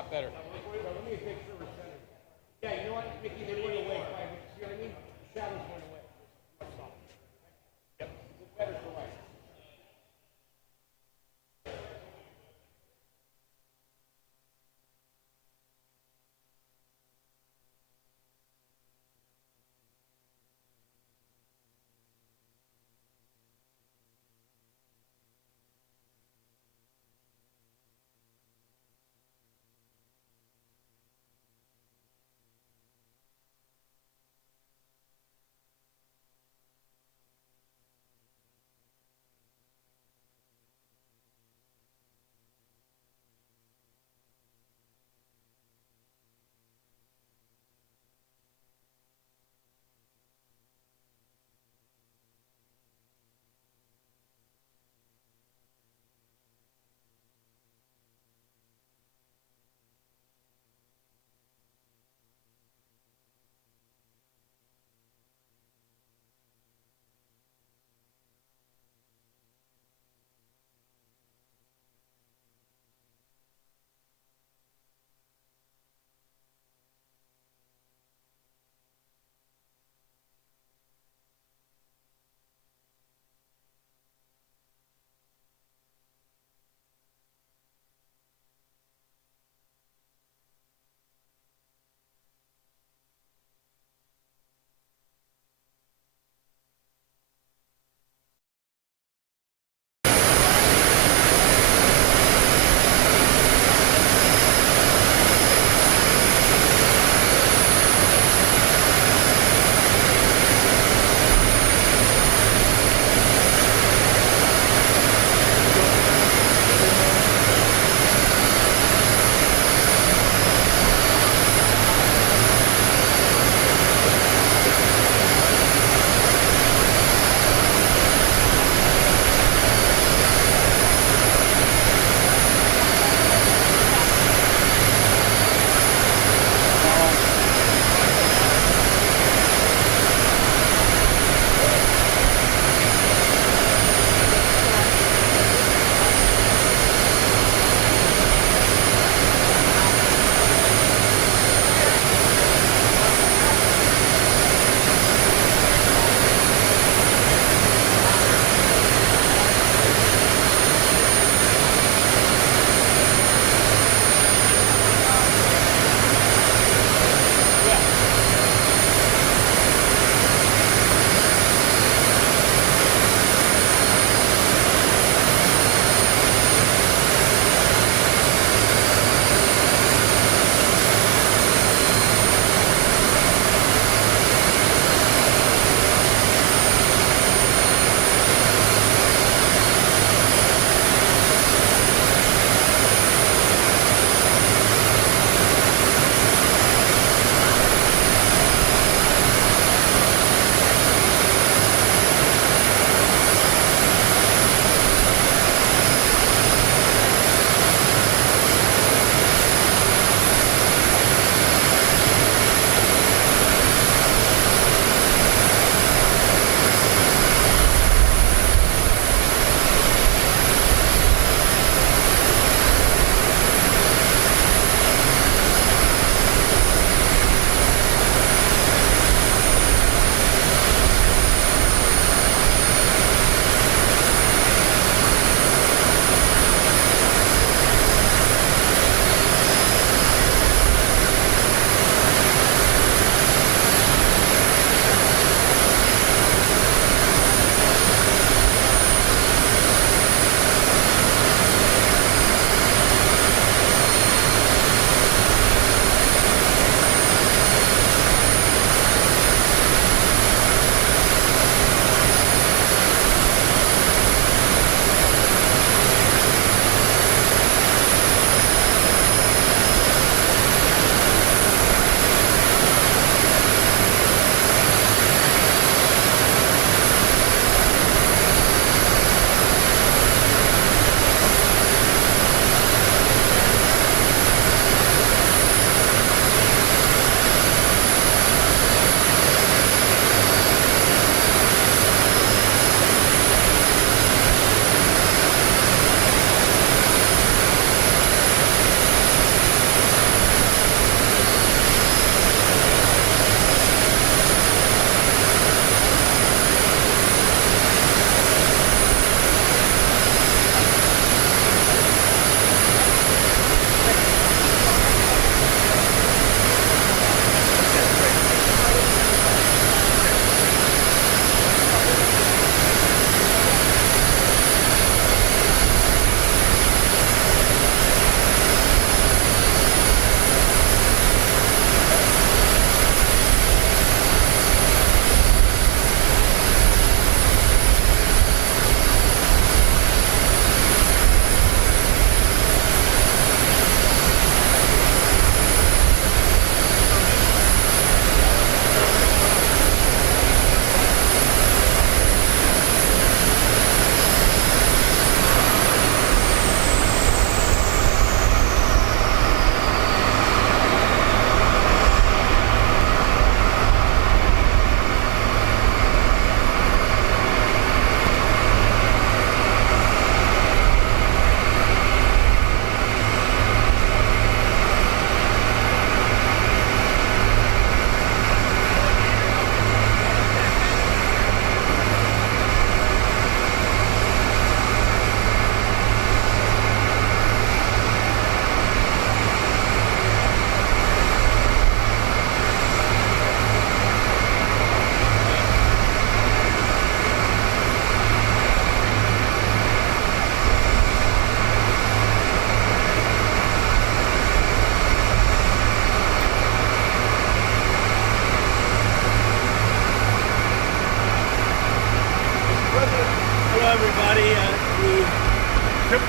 lot better. Let me make sure we're centered. Yeah, you know what, Mickey, they went away. See what I mean? Shadows went away. Yep. It's better for life.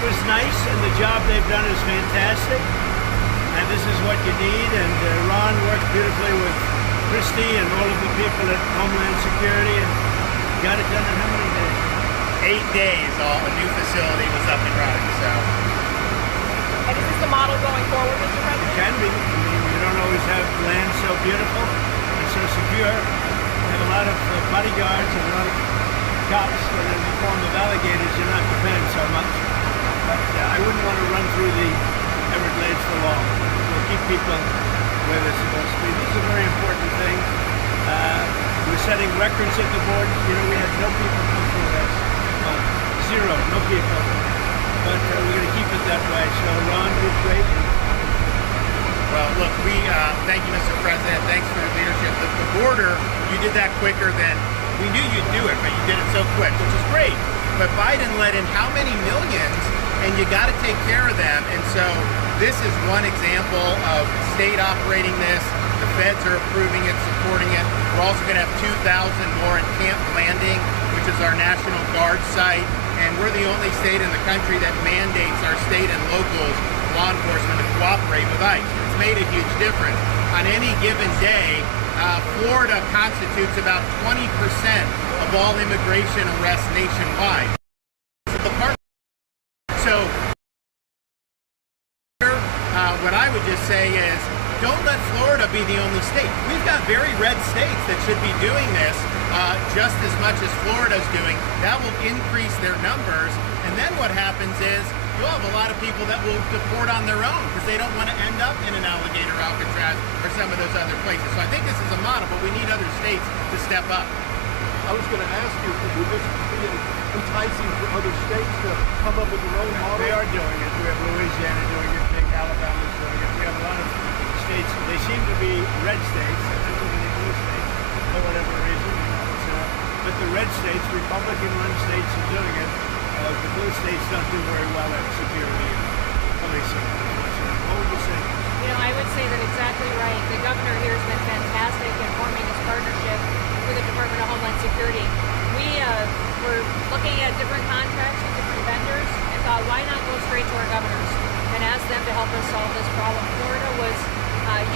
was nice, and the job they've done is fantastic. And this is what you need. And Ron worked beautifully with Christie and all of the people at Homeland Security, and got it done in how many days? 8 days, a new facility was up and running. So. And is this the model going forward, Mr. President? It can be. I mean, you don't always have land so beautiful and so secure. You have a lot of bodyguards and a lot of cops that are in the form of alligators. You're not dependent so much. But I wouldn't want to run through the Everglades for long. We'll keep people where they're supposed to be. This is a very important thing. We're setting records at the border. You know, we had no people come through us. Zero, no people. But we're going to keep it that way. So Ron did great. Well, look, we thank you, Mr. President. Thanks for your leadership. The border, you did that quicker than we knew you'd do it, but you did it so quick, which is great. But Biden let in how many millions, and you got to take care of them. And so this is one example of state operating this. The feds are approving it, supporting it. We're also going to have 2,000 more at Camp Landing, which is our National Guard site. And we're the only state in the country that mandates our state and locals, law enforcement, to cooperate with ICE. It's made a huge difference. On any given day, Florida constitutes about 20% of all immigration arrests nationwide. So what I would just say is, don't let Florida be the only state. We've got very red states that should be doing this just as much as Florida's doing. That will increase their numbers. And then what happens is you'll have a lot of people that will deport on their own because they don't want to end up in an Alligator Alcatraz or some of those other places. So I think this is a model, but we need other states to step up. I was going to ask you, would this be enticing for other states to come up with their own model? They are doing it. We have Louisiana doing it. Big Alabama's doing it. We have a lot of states. They seem to be red states. They're not too many blue states for whatever reason. But the red states, Republican-run states, are doing it. The blue states don't do very well at security and policing. So what would you say? You know, I would say that exactly right. The governor here has been fantastic in forming this partnership with the Department of Homeland Security. We were looking at different contracts with different vendors and thought, why not go straight to our governors and ask them to help us solve this problem? Florida was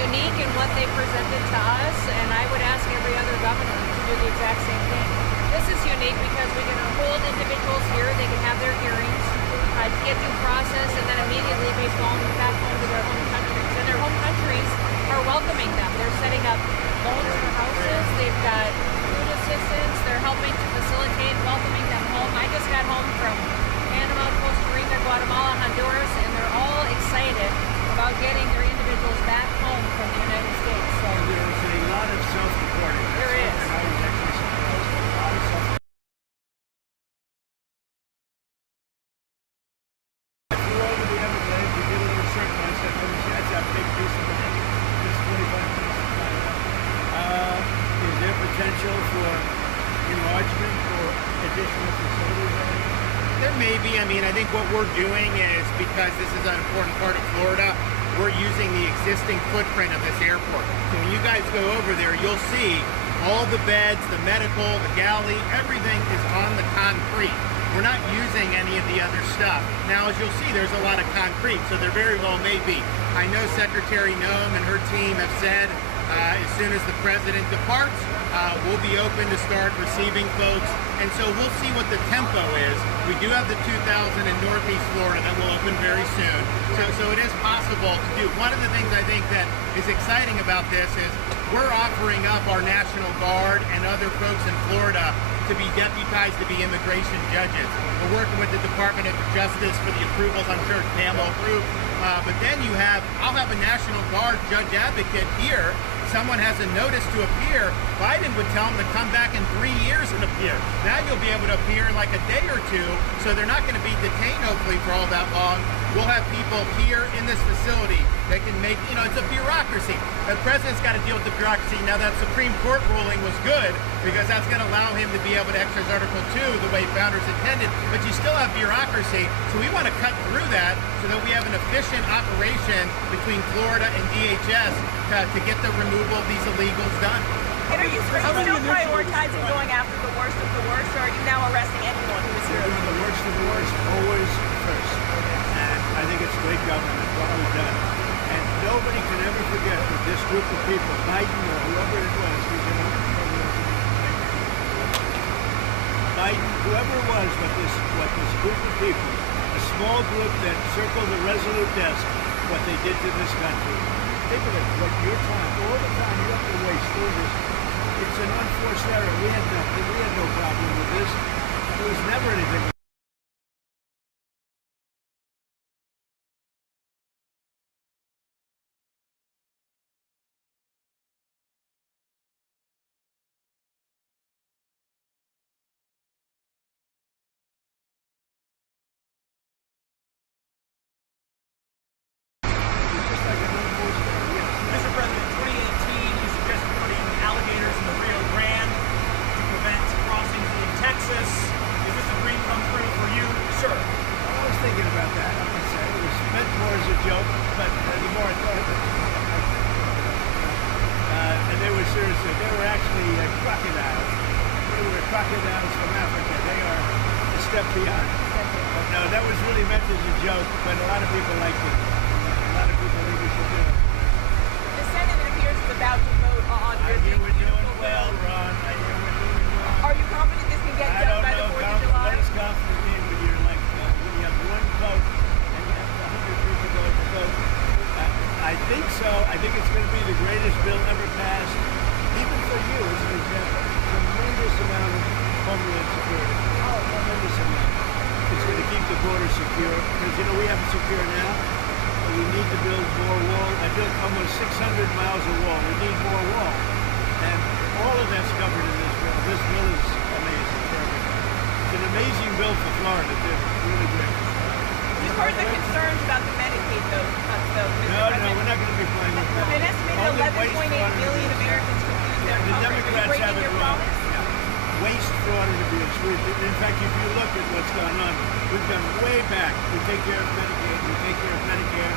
unique in what they presented to us, and I would ask every other governor to do the exact same thing. This is unique because we can hold individuals here, they can have their hearings, get due process, and then immediately be flown back home to their home countries. And their home countries are welcoming them. They're setting up loans for houses, they've got food assistance, they're helping to facilitate welcoming them home. I just got home from Panama, Costa Rica, Guatemala, Honduras, and they're all excited about getting their individuals back home from the United States. So there's a lot of self-reporting. There is. And I was actually surprised. A lot of self-reporting. I flew over the Everglades. We did a little circle. I said, that's a big piece of it. Just 25 minutes to find out. Is there potential for enlargement or additional facilities? There may be. I mean, I think what we're doing is, because this is an important part of Florida, we're using the existing footprint of this airport. So when you guys go over there, you'll see all the beds, the medical, the galley, everything is on the concrete. We're not using any of the other stuff. Now, as you'll see, there's a lot of concrete, so there very well may be. I know Secretary Noem and her team have said as soon as the president departs, we'll be open to start receiving folks. And so we'll see what the tempo is. We do have the 2,000 in Northeast Florida that will open very soon. So it is possible to do. One of the things I think that is exciting about this is we're offering up our National Guard and other folks in Florida to be deputized to be immigration judges. We're working with the Department of Justice for the approvals. I'm sure Pam will approve. But then I'll have a National Guard judge advocate here. Someone has a notice to appear. Biden would tell them to come back in 3 years and appear. Now you'll be able to appear in like a day or two, so they're not going to be detained hopefully for all that long. We'll have people here in this facility that can make, it's a bureaucracy. The president's got to deal with the bureaucracy. Now that Supreme Court ruling was good because that's going to allow him to be able to exercise Article 2 the way founders intended, but you still have bureaucracy. So we want to cut through that so that we have an efficient operation between Florida and DHS to get the removal of these illegals done. And are you still prioritizing going after the worst of the worst, or are you now arresting anyone who is here? The worst of the worst, always first. government, what we've done. And nobody can ever forget that this group of people, Biden or whoever it was, Biden, whoever it was, what this group of people, a small group that circled the Resolute desk, what they did to this country. Think of it, what your time, all the time you have to waste doing this. It's an unforced error. We had nothing. We had no problem with this. There was never anything. Mr. President, 2018, you suggested putting alligators in the Rio Grande to prevent crossings in Texas. Is this a dream come true for you, sir? I was thinking about that. I would say it was meant more as a joke, but the more I thought of it, and they were seriously, they were actually crocodiles. They were crocodiles from Africa. They are a step beyond. But no, that was really meant as a joke, but a lot of people liked it. A lot of people think we should do it. The Senate, it appears, is about to vote on I your hear we're doing beautiful well, bill. Ron. I hear we're doing well. Are you confident this can get I done don't by the know. 4th of July? What does confident mean when you're like, when you have one vote and you have 100 people going to vote? I think so. I think it's going to be the greatest bill ever passed, even for you as an example. Tremendous amount of homeland security. Oh, tremendous amount. It's going to keep the border secure because, you know, we have it secure now. But we need to build more wall. I built almost 600 miles of wall. We need more wall. And all of that's covered in this bill. This bill is amazing for everybody. It's an amazing bill for Florida, too. Really great. We've heard the concerns about the Medicaid, though, Mr. No, President. we're not going to be playing with that. An estimated 11.8 million Americans could lose their The coverage. Are you Democrats have breaking it your wrong. promise? Waste, fraud, and abuse. In fact, if you look at what's gone on, we've gone way back. We take care of Medicaid, we take care of Medicare.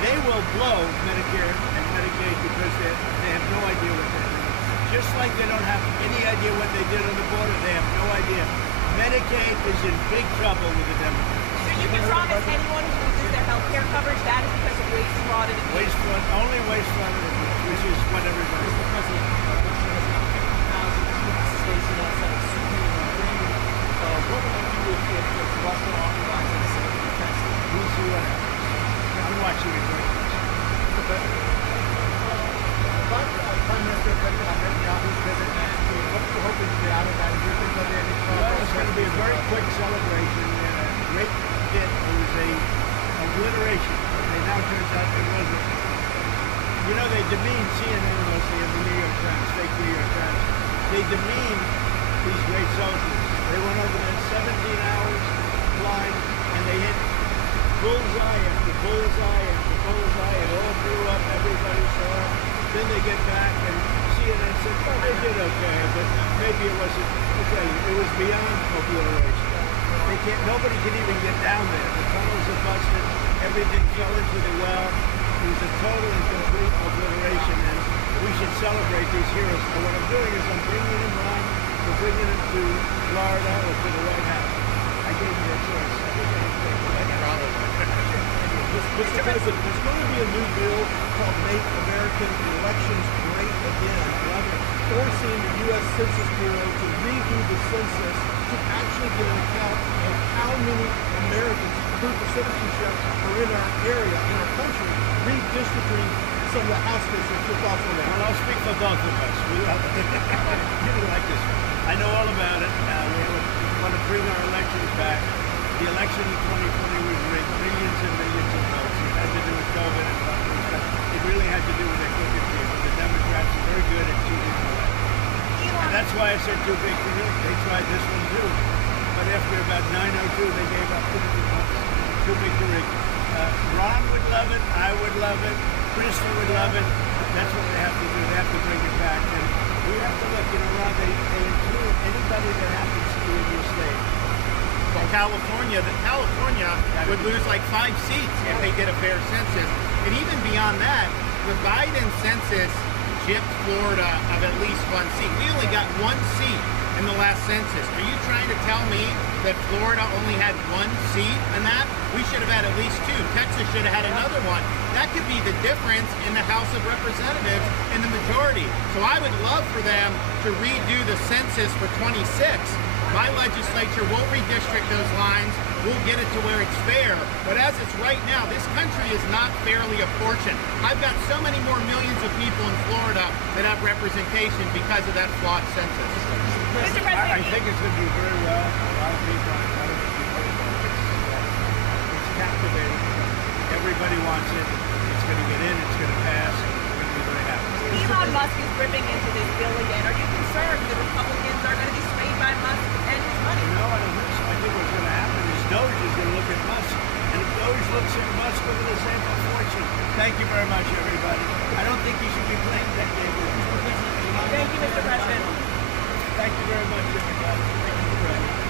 They will blow Medicare and Medicaid because they have no idea what they're doing. Just like they don't have any idea what they did on the border, they have no idea. Medicaid is in big trouble with the Democrats. So you can promise anyone who loses their health care coverage that is because of waste, fraud, and abuse. Waste, fraud, only waste, fraud, and abuse, which is what everybody Mr. President, Russia has now 50,000 states in that Senate super agreement. What would you do if Russia authorizes the Senate to test it? We'll see what happens. I'm watching it very closely. Prime Minister Netanyahu's visit next week. What are you hoping to get out of that? Do you think there'll be any Well, progress? it's going to be a very quick celebration and a great hit. It was a obliteration. And now it turns out it wasn't. You know, they demean CNN mostly and the New York Times, fake New York Times. They demean these great soldiers. They went over there 17 hours flying and they hit bullseye after bullseye after bullseye. It all blew up. Everybody saw it. Then they get back and CNN said, well, they did okay, but maybe it wasn't. I'll tell you, it was beyond obliteration. Nobody can even get down there. The tunnels are busted. Everything fell into the well. It was a total and complete obliteration, and we should celebrate these heroes. And what I'm doing is I'm bringing them on. We're bringing them to Florida or to the White House. I gave you a choice. I think I did. Mr. President, there's going to be a new bill called Make American Elections Great Again, forcing the U.S. Census Bureau to redo the census to actually get an account of how many Americans, proof of citizenship, are in our area, in our country, redistricting some of the House districts. Your thoughts on that? Well, I'll speak for both of us. We love it. You like this one. I know all about it. We want to bring our elections back. The election in 2020 was rigged, millions and millions of votes. It had to do with COVID and stuff. It really had to do with their crooked people. The Democrats are very good at cheating the election. And that's why I said too big to rig. They tried this one too. But after about 9:02, they gave up. Too big to rig. Ron would love it. I would love it. Christie would love it. That's what they have to do. They have to bring it back. And we have to look, Ron, they include anybody that happens to be in your state. Well, California would lose like 5 seats if they did a fair census. And even beyond that, the Biden census gypped Florida of at least one seat. We only got one seat in the last census. Are you trying to tell me that Florida only had one seat in that? We should have had at least two. Texas should have had another one. That could be the difference in the House of Representatives in the majority. So I would love for them to redo the census for 26. My legislature won't redistrict those lines. We'll get it to where it's fair. But as it's right now, this country is not fairly apportioned. I've got so many more millions of people in Florida that have representation because of that flawed census. Mr. President, I think it's going to do very well. A lot of people are it's captivating. Everybody wants it. It's going to get in. It's going to pass. We're going to be very happy. Elon Musk is ripping into this bill again. Are you concerned the Republicans are going to be swayed by Musk and his money? No, I don't think so. I think what's going to happen is Doge is going to look at Musk. And if Doge looks at Musk with the same fortune. Thank you very much, everybody. I don't think you should be playing that game with me. Thank you, Mr. President. Thank you very much, everybody. Thank you very much.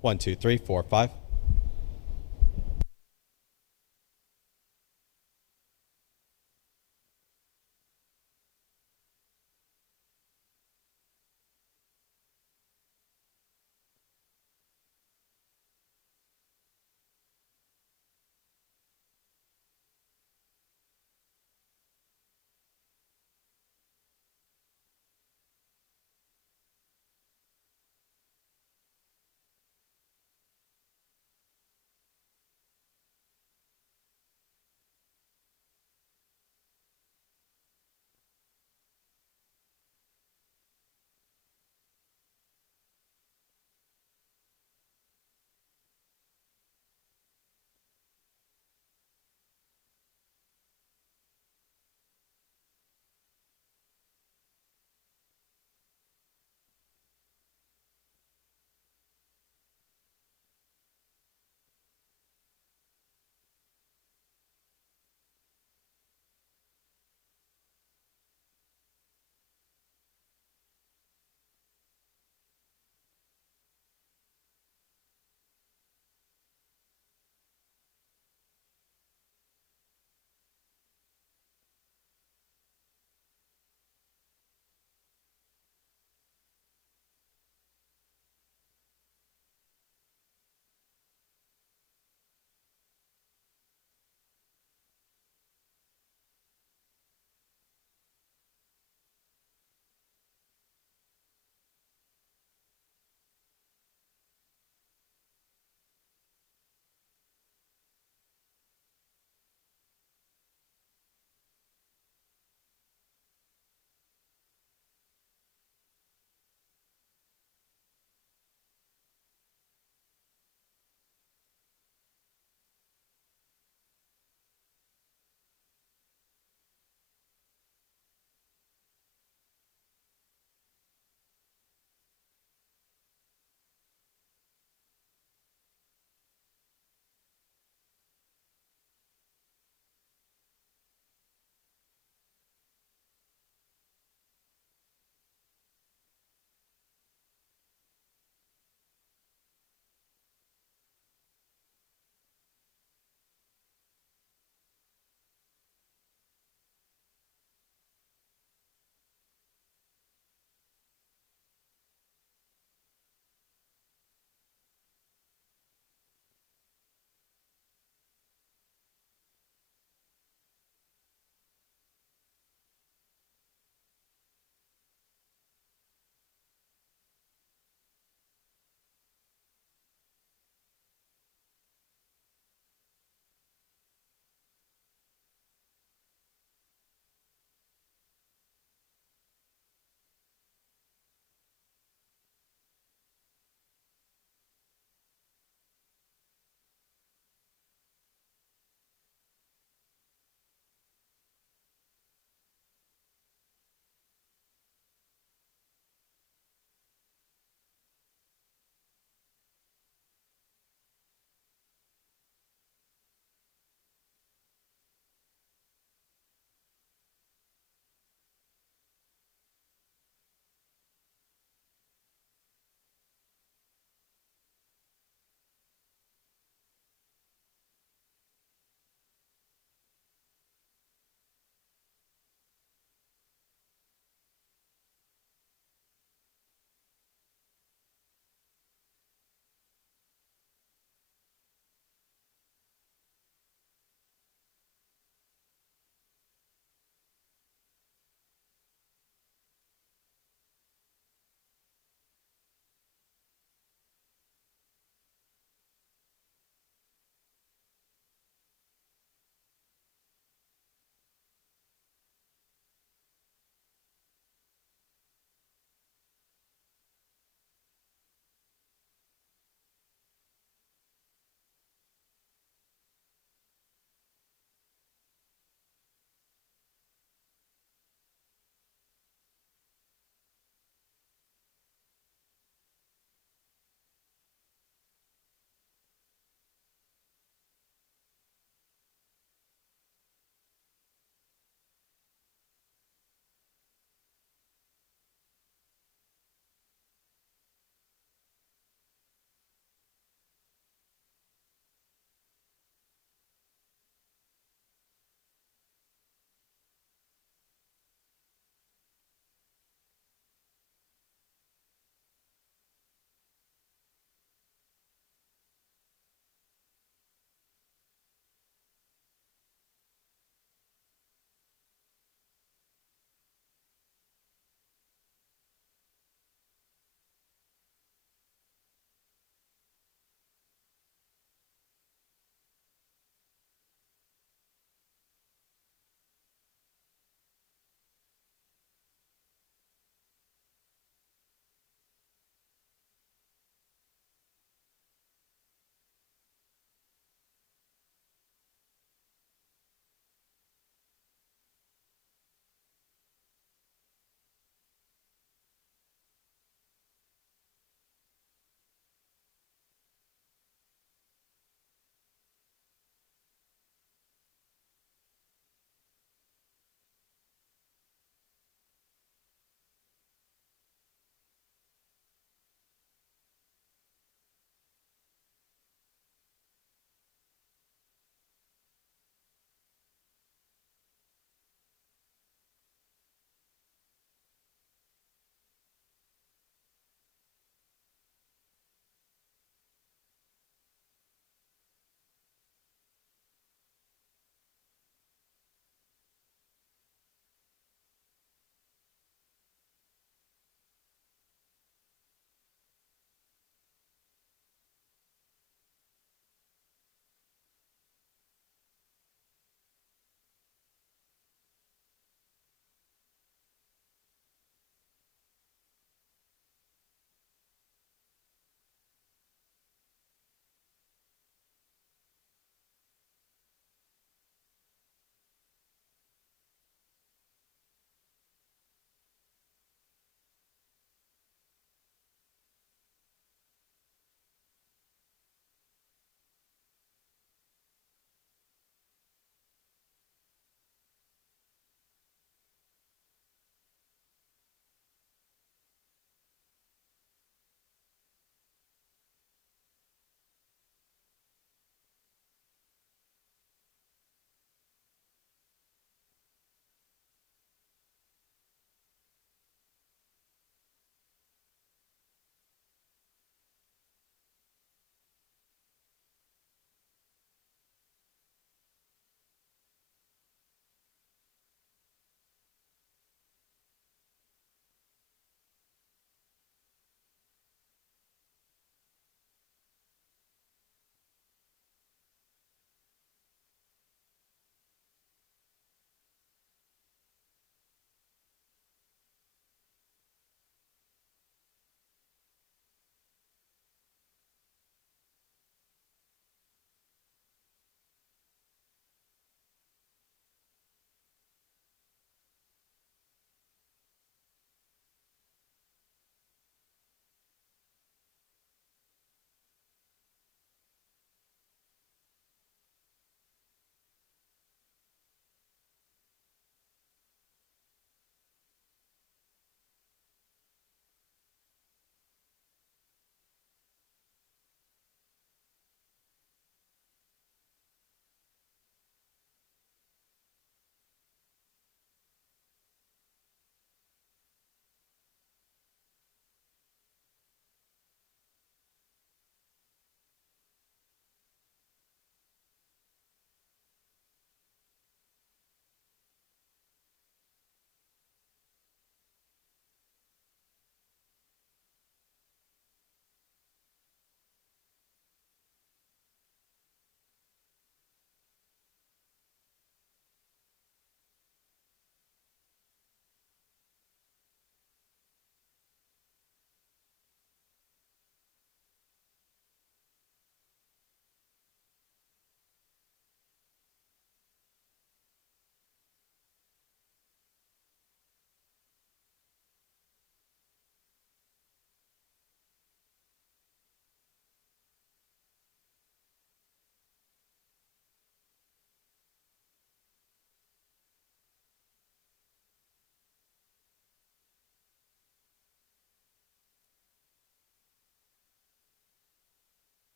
1, 2, 3, 4, 5.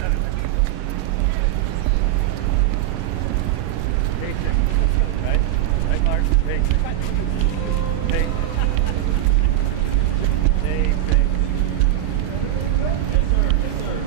Senate. Basic. Right? Right, Mark? Basic. Basic. Basic. Yes, sir. Yes, sir.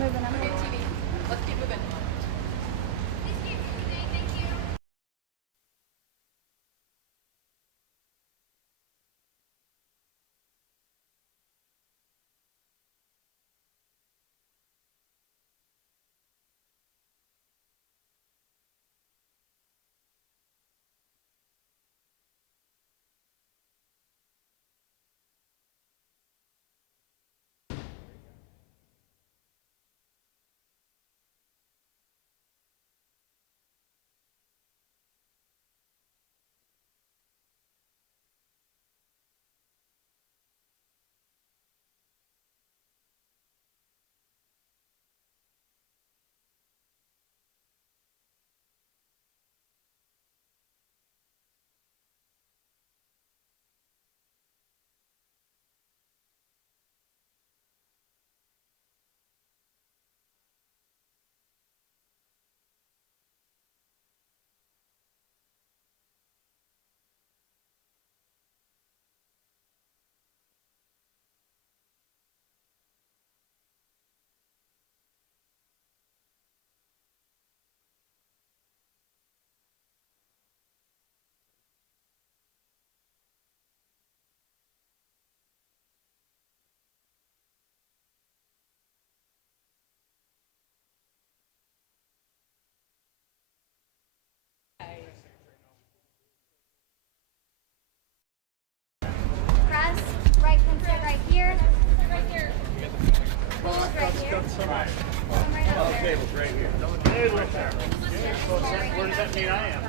I'm moving. TV. Let's keep moving. Press, right pencil right here. Right here. Pulls right here. Come right up there. Table's right here. Where does that mean I am?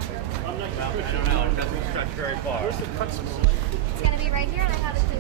I'm not I don't know. It doesn't stretch very far. Where's the cuts? It's going to be right here, and I have it too.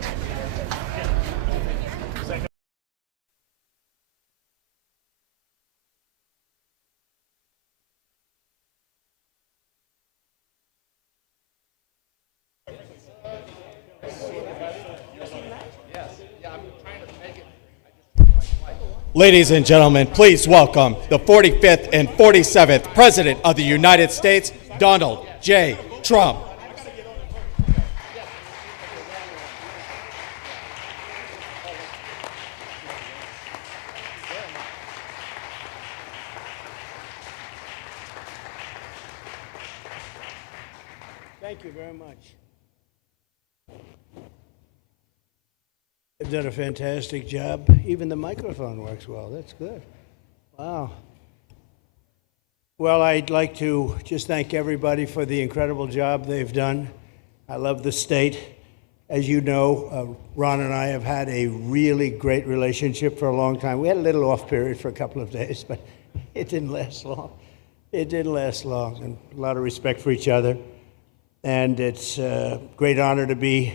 Ladies and gentlemen, please welcome the 45th and 47th President of the United States, Donald J. Trump. Thank you very much. They've done a fantastic job. Even the microphone works well. That's good. Wow. Well, I'd like to just thank everybody for the incredible job they've done. I love the state. As you know, Ron and I have had a really great relationship for a long time. We had a little off period for a couple of days, but it didn't last long. It didn't last long, and a lot of respect for each other. And it's a great honor to be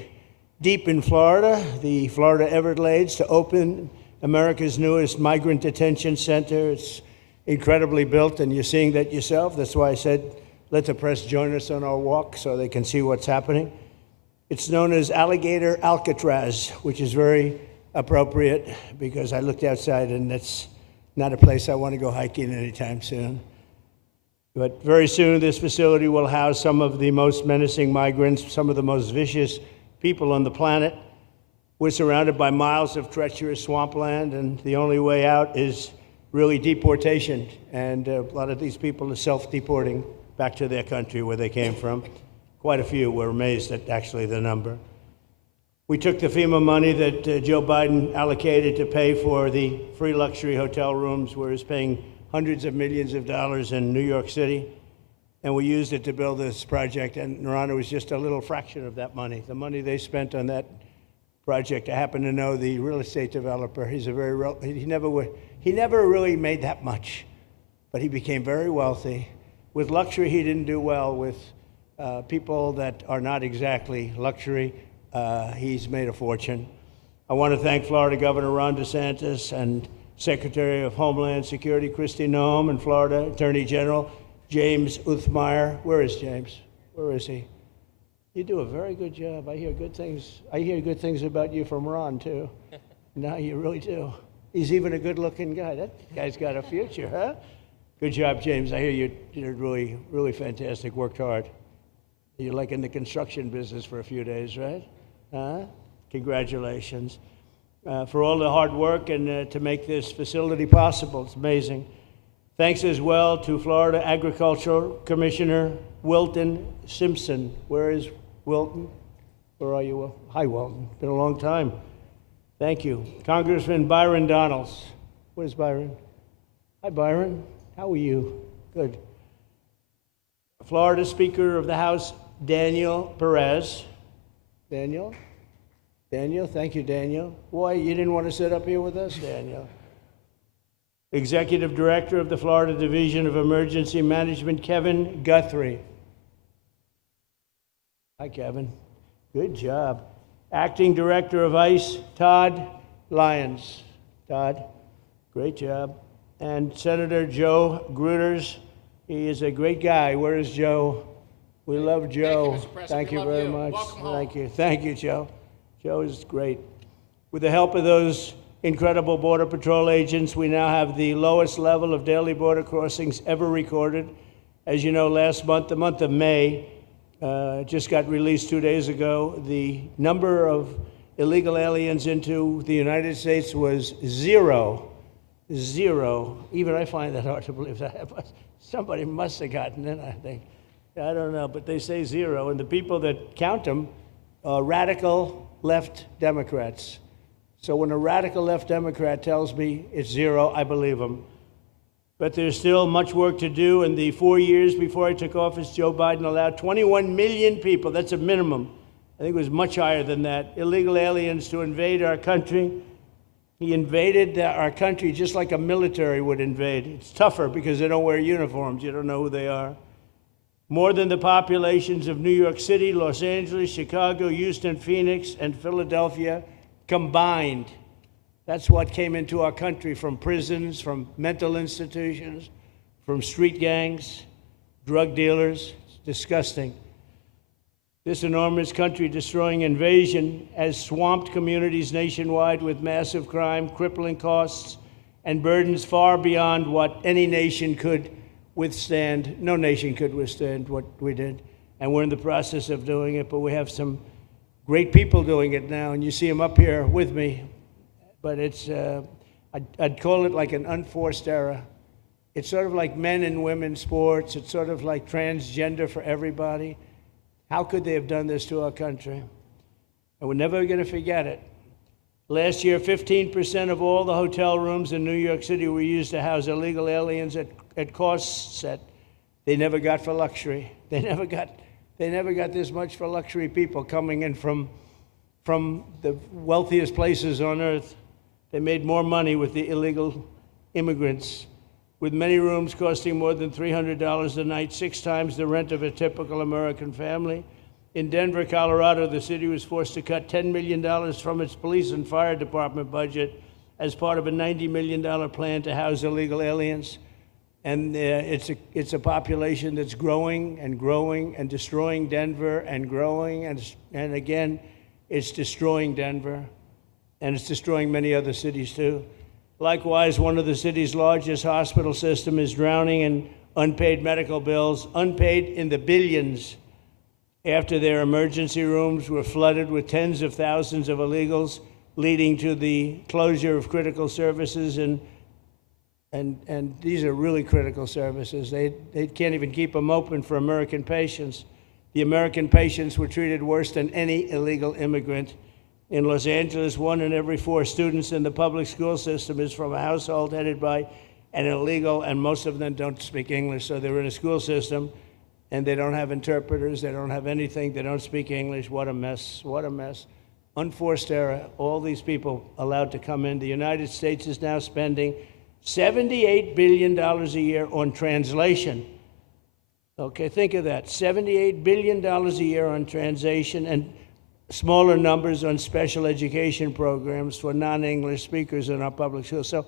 deep in Florida, the Florida Everglades, to open America's newest migrant detention center. It's incredibly built, and you're seeing that yourself. That's why I said, let the press join us on our walk so they can see what's happening. It's known as Alligator Alcatraz, which is very appropriate because I looked outside and that's not a place I want to go hiking anytime soon. But very soon this facility will house some of the most menacing migrants, some of the most vicious people on the planet. We're surrounded by miles of treacherous swampland, and the only way out is really deportation. And a lot of these people are self-deporting back to their country where they came from. Quite a few. We're amazed at actually the number. We took the FEMA money that Joe Biden allocated to pay for the free luxury hotel rooms, where he's paying hundreds of millions of dollars in New York City, and we used it to build this project. And Ron, it was just a little fraction of that money. The money they spent on that project, I happen to know the real estate developer. He's a he never really made that much, but he became very wealthy. With luxury, he didn't do well. With people that are not exactly luxury, he's made a fortune. I want to thank Florida Governor Ron DeSantis and Secretary of Homeland Security Kristi Noem, and Florida Attorney General James Uthmeier. Where is James? Where is he? You do a very good job. I hear good things. I hear good things about you from Ron too. No, you really do. He's even a good-looking guy. That guy's got a future, huh? Good job, James. I hear you did really, really fantastic. Worked hard. You're like in the construction business for a few days, right? Huh? Congratulations. for all the hard work and to make this facility possible. It's amazing. Thanks as well to Florida Agricultural Commissioner Wilton Simpson. Where is Wilton? Where are you, Will? Hi, Wilton. Been a long time. Thank you. Congressman Byron Donalds. Where's Byron? Hi, Byron. How are you? Good. Florida Speaker of the House, Daniel Perez. Daniel? Daniel? Thank you, Daniel. Why, you didn't want to sit up here with us, Daniel? Executive Director of the Florida Division of Emergency Management, Kevin Guthrie. Hi, Kevin. Good job. Acting Director of ICE, Todd Lyons. Todd, great job. And Senator Joe Gruters. He is a great guy. Where is Joe? We love Joe. Thank you, Thank you very you. much. Welcome home. Thank you. Thank you, Joe. Joe is great. With the help of those incredible Border Patrol agents, we now have the lowest level of daily border crossings ever recorded. As you know, last month, the month of May, just got released 2 days ago, the number of illegal aliens into the United States was zero. Zero. Even I find that hard to believe. That somebody must have gotten in, I think. I don't know, but they say zero. And the people that count them are radical left Democrats. So when a radical left Democrat tells me it's zero, I believe him. But there's still much work to do. In the 4 years before I took office, Joe Biden allowed 21 million people, that's a minimum, I think it was much higher than that, illegal aliens to invade our country. He invaded our country just like a military would invade. It's tougher because they don't wear uniforms. You don't know who they are. More than the populations of New York City, Los Angeles, Chicago, Houston, Phoenix, and Philadelphia combined. That's what came into our country from prisons, from mental institutions, from street gangs, drug dealers. It's disgusting. This enormous country-destroying invasion has swamped communities nationwide with massive crime, crippling costs, and burdens far beyond what any nation could withstand. No nation could withstand what we did, and we're in the process of doing it, but we have some great people doing it now, and you see them up here with me. But it's, I'd call it like an unforced era. It's sort of like men and women sports. It's sort of like transgender for everybody. How could they have done this to our country? And we're never going to forget it. Last year, 15% of all the hotel rooms in New York City were used to house illegal aliens at costs that they never got for luxury. They never got this much for luxury people coming in from the wealthiest places on earth. They made more money with the illegal immigrants, with many rooms costing more than $300 a night, 6 times the rent of a typical American family. In Denver, Colorado, the city was forced to cut $10 million from its police and fire department budget as part of a $90 million plan to house illegal aliens. And it's a population that's growing and growing and destroying Denver and growing, and again, it's destroying Denver, and it's destroying many other cities too. Likewise, one of the city's largest hospital system is drowning in unpaid medical bills, unpaid in the billions, after their emergency rooms were flooded with tens of thousands of illegals, leading to the closure of critical services. And these are really critical services. They can't even keep them open for American patients. The American patients were treated worse than any illegal immigrant. In Los Angeles, 1 in every 4 students in the public school system is from a household headed by an illegal, and most of them don't speak English, so they're in a school system, and they don't have interpreters, they don't have anything, they don't speak English. What a mess, what a mess. Unforced error, all these people allowed to come in. The United States is now spending $78 billion a year on translation. Okay, think of that, $78 billion a year on translation, and smaller numbers on special education programs for non-English speakers in our public schools. So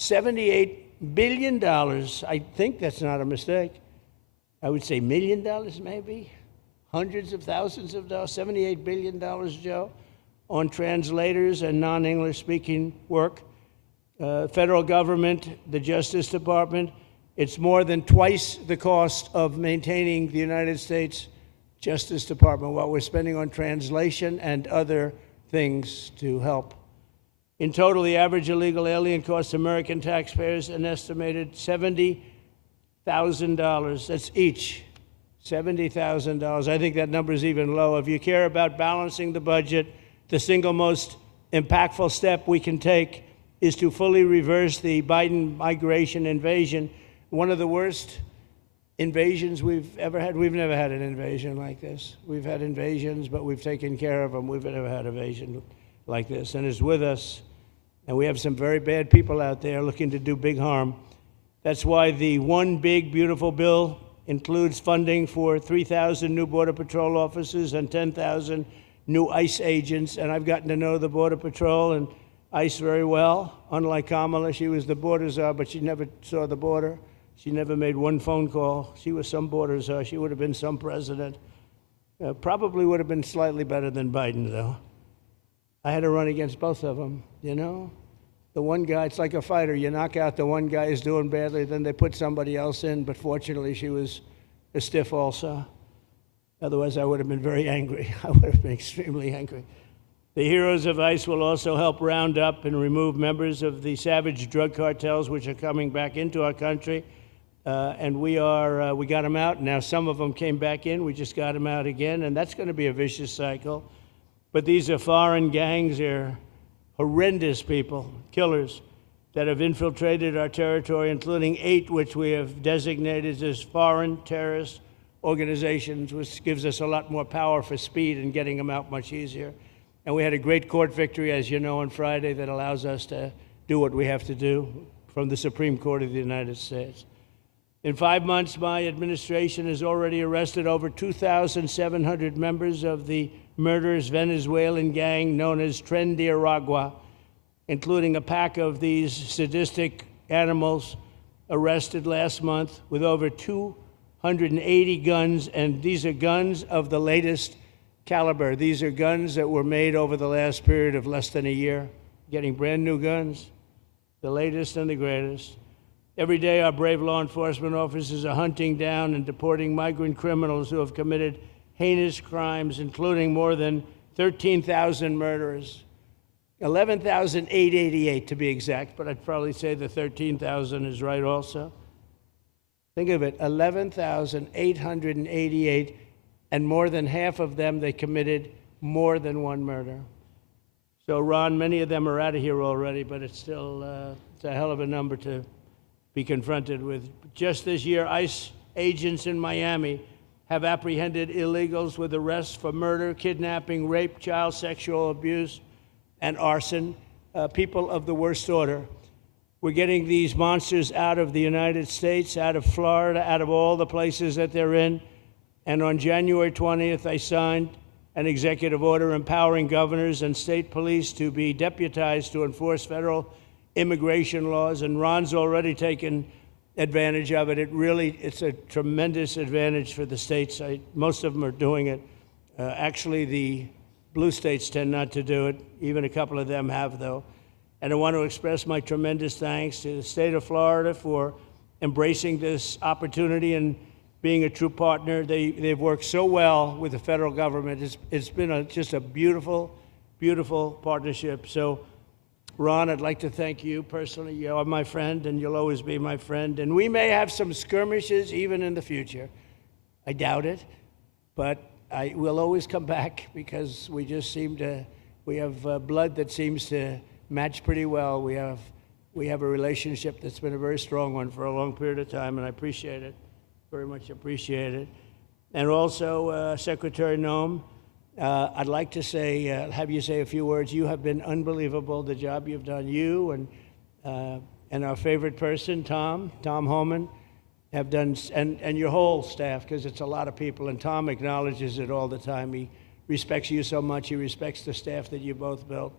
$78 billion, I think that's not a mistake. I would say $1 million maybe, hundreds of thousands of dollars, $78 billion, Joe, on translators and non-English speaking work. Federal government, the Justice Department, it's more than twice the cost of maintaining the United States Justice Department, what we're spending on translation and other things to help. In total, the average illegal alien costs American taxpayers an estimated $70,000. That's each. $70,000. I think that number is even lower. If you care about balancing the budget, the single most impactful step we can take is to fully reverse the Biden migration invasion. One of the worst invasions we've ever had. We've never had an invasion like this. We've had invasions, but we've taken care of them. We've never had an invasion like this, and it's with us. And we have some very bad people out there looking to do big harm. That's why the one big, beautiful bill includes funding for 3,000 new Border Patrol officers and 10,000 new ICE agents. And I've gotten to know the Border Patrol and ICE very well. Unlike Kamala, she was the border czar, but she never saw the border. She never made one phone call. She was some border czar. She would have been some president. Probably would have been slightly better than Biden, though. I had to run against both of them, you know? The one guy, it's like a fighter. You knock out the one guy who's doing badly, then they put somebody else in, but fortunately she was a stiff also. Otherwise, I would have been very angry. I would have been extremely angry. The heroes of ICE will also help round up and remove members of the savage drug cartels which are coming back into our country. And we got them out. Now some of them came back in. We just got them out again, and that's going to be a vicious cycle. But these are foreign gangs. They're horrendous people, killers, that have infiltrated our territory, including 8 which we have designated as foreign terrorist organizations, which gives us a lot more power for speed and getting them out much easier. And we had a great court victory, as you know, on Friday that allows us to do what we have to do from the Supreme Court of the United States. In 5 months, my administration has already arrested over 2,700 members of the murderous Venezuelan gang known as Tren de Aragua, including a pack of these sadistic animals arrested last month with over 280 guns, and these are guns of the latest caliber. These are guns that were made over the last period of less than a year, getting brand new guns, the latest and the greatest. Every day, our brave law enforcement officers are hunting down and deporting migrant criminals who have committed heinous crimes, including more than 13,000 murderers. 11,888 to be exact, but I'd probably say the 13,000 is right also. Think of it, 11,888, and more than half of them, they committed more than one murder. So, Ron, many of them are out of here already, but it's still it's a hell of a number to be confronted with. Just this year, ICE agents in Miami have apprehended illegals with arrests for murder, kidnapping, rape, child sexual abuse, and arson, people of the worst order. We're getting these monsters out of the United States, out of Florida, out of all the places that they're in. And on January 20th, I signed an executive order empowering governors and state police to be deputized to enforce federal immigration laws, and Ron's already taken advantage of it. It's a tremendous advantage for the states. Most of them are doing it. Actually, the blue states tend not to do it. Even a couple of them have, though. And I want to express my tremendous thanks to the state of Florida for embracing this opportunity and being a true partner. They've worked so well with the federal government. It's been just a beautiful, beautiful partnership. So, Ron, I'd like to thank you personally. You are my friend, and you'll always be my friend. And we may have some skirmishes even in the future. I doubt it, but we'll always come back because we just we have blood that seems to match pretty well. We have a relationship that's been a very strong one for a long period of time, and I appreciate it, very much appreciate it. And also, Secretary Noem, I'd like to have you say a few words. You have been unbelievable, the job you've done. You and our favorite person, Tom Homan, have done, and your whole staff, because it's a lot of people, and Tom acknowledges it all the time. He respects you so much. He respects the staff that you both built.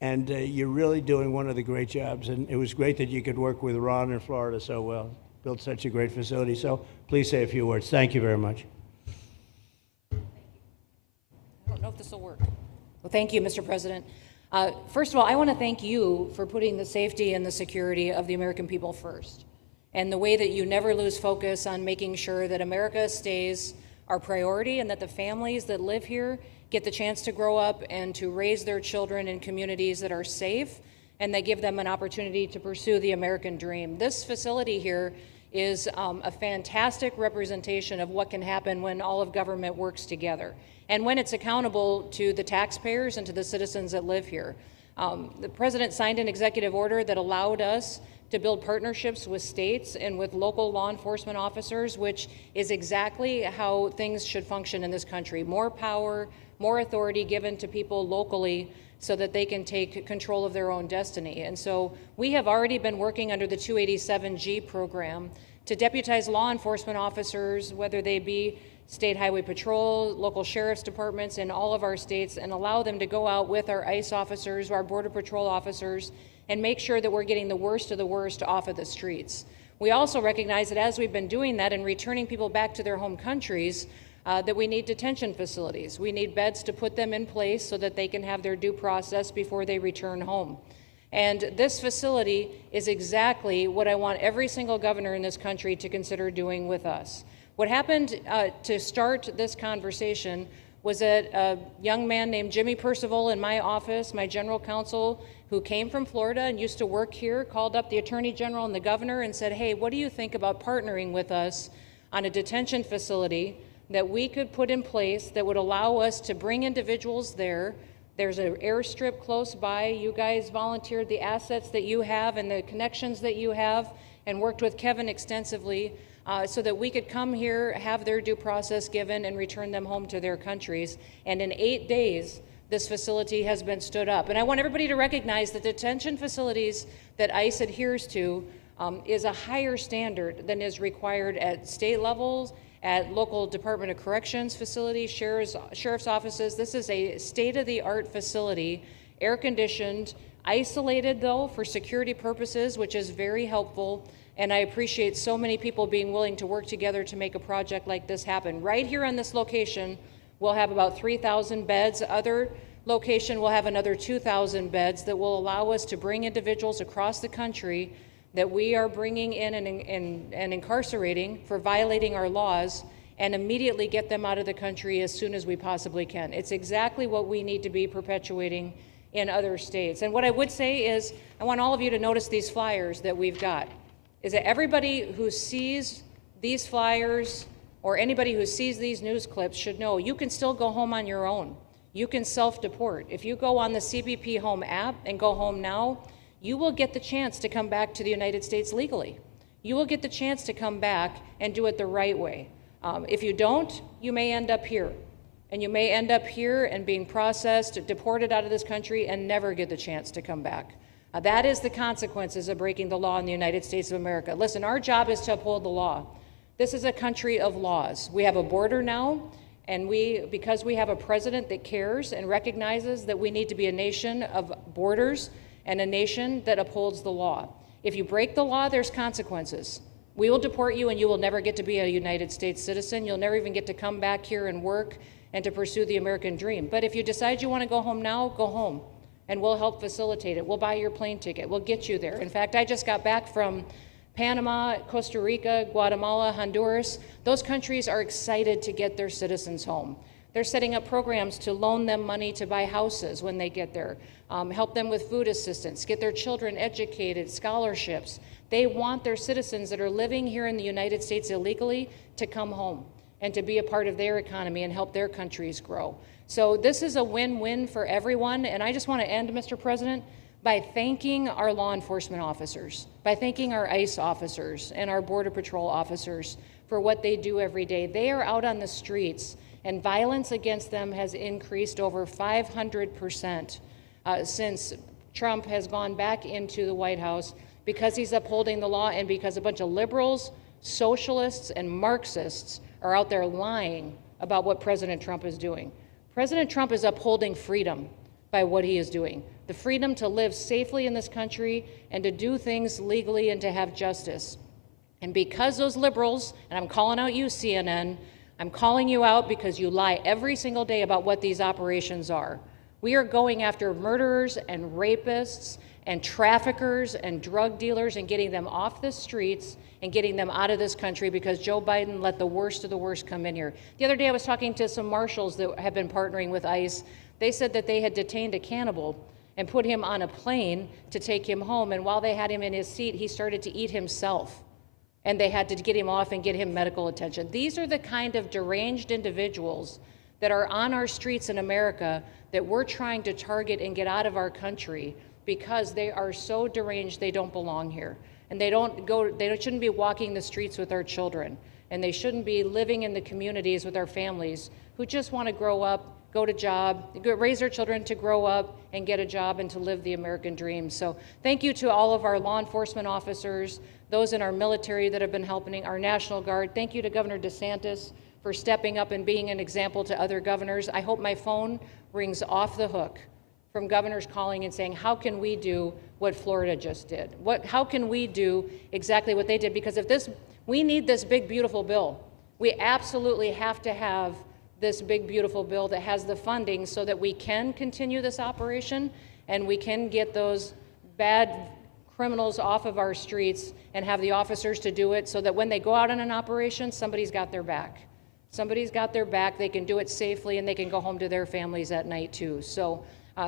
And you're really doing one of the great jobs. And it was great that you could work with Ron in Florida so well. Built such a great facility. So please say a few words. Thank you very much. I don't know if this will work. Well, thank you, Mr. President. First of all, I want to thank you for putting the safety and the security of the American people first, and the way that you never lose focus on making sure that America stays our priority and that the families that live here get the chance to grow up and to raise their children in communities that are safe and that give them an opportunity to pursue the American dream. This facility here is a fantastic representation of what can happen when all of government works together and when it's accountable to the taxpayers and to the citizens that live here. The president signed an executive order that allowed us to build partnerships with states and with local law enforcement officers, which is exactly how things should function in this country. More power, more authority given to people locally so that they can take control of their own destiny. And so we have already been working under the 287G program to deputize law enforcement officers, whether they be state highway patrol, local sheriff's departments in all of our states, and allow them to go out with our ICE officers, our border patrol officers, and make sure that we're getting the worst of the worst off of the streets. We also recognize that as we've been doing that and returning people back to their home countries, that we need detention facilities. We need beds to put them in place so that they can have their due process before they return home. And this facility is exactly what I want every single governor in this country to consider doing with us. What happened to start this conversation was that a young man named Jimmy Percival in my office, my general counsel, who came from Florida and used to work here, called up the Attorney General and the governor and said, hey, what do you think about partnering with us on a detention facility that we could put in place that would allow us to bring individuals there? There's an airstrip close by. You guys volunteered the assets that you have and the connections that you have and worked with Kevin extensively so that we could come here, have their due process given, and return them home to their countries. And in 8 days, this facility has been stood up. And I want everybody to recognize that detention facilities that ICE adheres to is a higher standard than is required at state levels, at local Department of Corrections facilities, sheriff's offices. This is a state-of-the-art facility, air-conditioned, isolated though for security purposes, which is very helpful. And I appreciate so many people being willing to work together to make a project like this happen. Right here on this location, we'll have about 3,000 beds. Other location will have another 2,000 beds that will allow us to bring individuals across the country that we are bringing in and incarcerating for violating our laws and immediately get them out of the country as soon as we possibly can. It's exactly what we need to be perpetuating in other states. And what I would say is, I want all of you to notice these flyers that we've got, is that everybody who sees these flyers or anybody who sees these news clips should know you can still go home on your own. You can self-deport. If you go on the CBP Home app and go home now, you will get the chance to come back to the United States legally. You will get the chance to come back and do it the right way. If you don't, you may end up here. And you may end up here and being processed, deported out of this country, and never get the chance to come back. That is the consequences of breaking the law in the United States of America. Listen, our job is to uphold the law. This is a country of laws. We have a border now, and because we have a president that cares and recognizes that we need to be a nation of borders and a nation that upholds the law. If you break the law, there's consequences. We will deport you and you will never get to be a United States citizen. You'll never even get to come back here and work and to pursue the American dream. But if you decide you want to go home now, go home. And we'll help facilitate it. We'll buy your plane ticket. We'll get you there. In fact, I just got back from Panama, Costa Rica, Guatemala, Honduras. Those countries are excited to get their citizens home. They're setting up programs to loan them money to buy houses when they get there, help them with food assistance, get their children educated, scholarships. They want their citizens that are living here in the United States illegally to come home and to be a part of their economy and help their countries grow. So this is a win-win for everyone, and I just want to end, Mr. President, by thanking our law enforcement officers, by thanking our ICE officers and our Border Patrol officers for what they do every day. They are out on the streets, and violence against them has increased over 500% since Trump has gone back into the White House because he's upholding the law and because a bunch of liberals, socialists, and Marxists are out there lying about what President Trump is doing. President Trump is upholding freedom by what he is doing. The freedom to live safely in this country and to do things legally and to have justice. And because those liberals, and I'm calling out you, CNN, I'm calling you out because you lie every single day about what these operations are. We are going after murderers and rapists and traffickers and drug dealers and getting them off the streets and getting them out of this country, because Joe Biden let the worst of the worst come in here. The other day I was talking to some marshals that have been partnering with ICE. They said that they had detained a cannibal and put him on a plane to take him home, and while they had him in his seat, he started to eat himself, and they had to get him off and get him medical attention. These are the kind of deranged individuals that are on our streets in America that we're trying to target and get out of our country, because they are so deranged they don't belong here. And they shouldn't be walking the streets with our children. And they shouldn't be living in the communities with our families who just want to grow up, go to job, raise their children to grow up and get a job and to live the American dream. So thank you to all of our law enforcement officers, those in our military that have been helping, our National Guard. Thank you to Governor DeSantis for stepping up and being an example to other governors. I hope my phone rings off the hook from governors calling and saying, how can we do what Florida just did? How can we do exactly what they did? Because we need this big, beautiful bill. We absolutely have to have this big, beautiful bill that has the funding so that we can continue this operation and we can get those bad criminals off of our streets and have the officers to do it, so that when they go out on an operation, somebody's got their back. Somebody's got their back, they can do it safely, and they can go home to their families at night too. So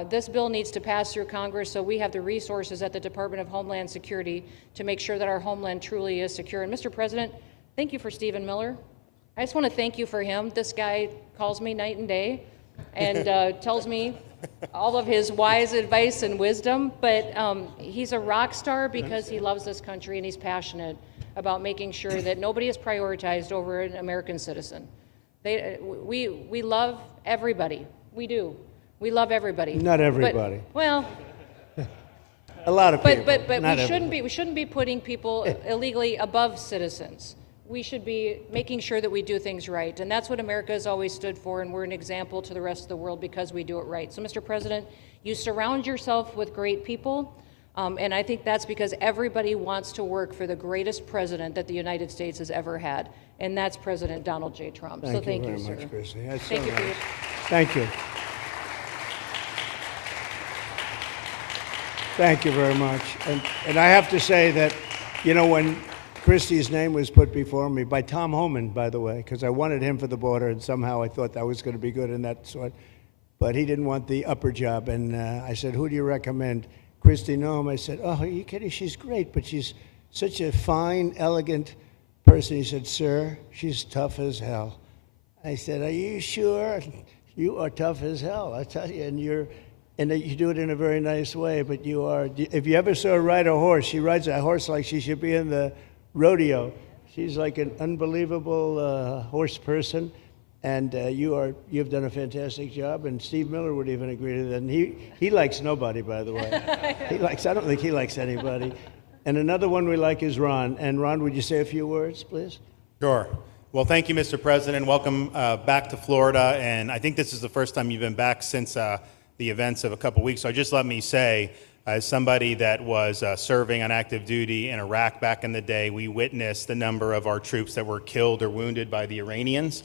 this bill needs to pass through Congress so we have the resources at the Department of Homeland Security to make sure that our homeland truly is secure. And Mr. President, thank you for Stephen Miller. I just want to thank you for him. This guy calls me night and day and tells me all of his wise advice and wisdom, but he's a rock star because he loves this country and he's passionate about making sure that nobody is prioritized over an American citizen. We love everybody. We do. We love everybody. Not everybody. But, well, a lot of people. But Not we shouldn't be putting people illegally above citizens. We should be making sure that we do things right, and that's what America has always stood for, and we're an example to the rest of the world because we do it right. So, Mr. President, you surround yourself with great people, and I think that's because everybody wants to work for the greatest president that the United States has ever had, and that's President Donald J. Trump. Thank so thank you you, very sir. much, Christy. That's Thank so you for nice. your. Thank you. Thank you very much. And I have to say that, you know, when Christie's name was put before me by Tom Homan, by the way, because I wanted him for the border, and somehow I thought that was going to be good in that sort. But he didn't want the upper job, and I said, who do you recommend? Christie Noem. I said, oh, are you kidding? She's great, but she's such a fine, elegant person. He said, sir, she's tough as hell. I said, are you sure? You are tough as hell, I tell you, and you do it in a very nice way, but you are, if you ever saw her ride a horse, she rides a horse like she should be in the rodeo. She's like an unbelievable horse person, and you've done a fantastic job, and Steve Miller would even agree to that, and he likes nobody, by the way. I don't think he likes anybody. And another one we like is Ron, and Ron, would you say a few words, please? Sure. Well, thank you, Mr. President. Welcome back to Florida, and I think this is the first time you've been back since the events of a couple weeks. So just let me say, as somebody that was serving on active duty in Iraq back in the day, we witnessed the number of our troops that were killed or wounded by the Iranians.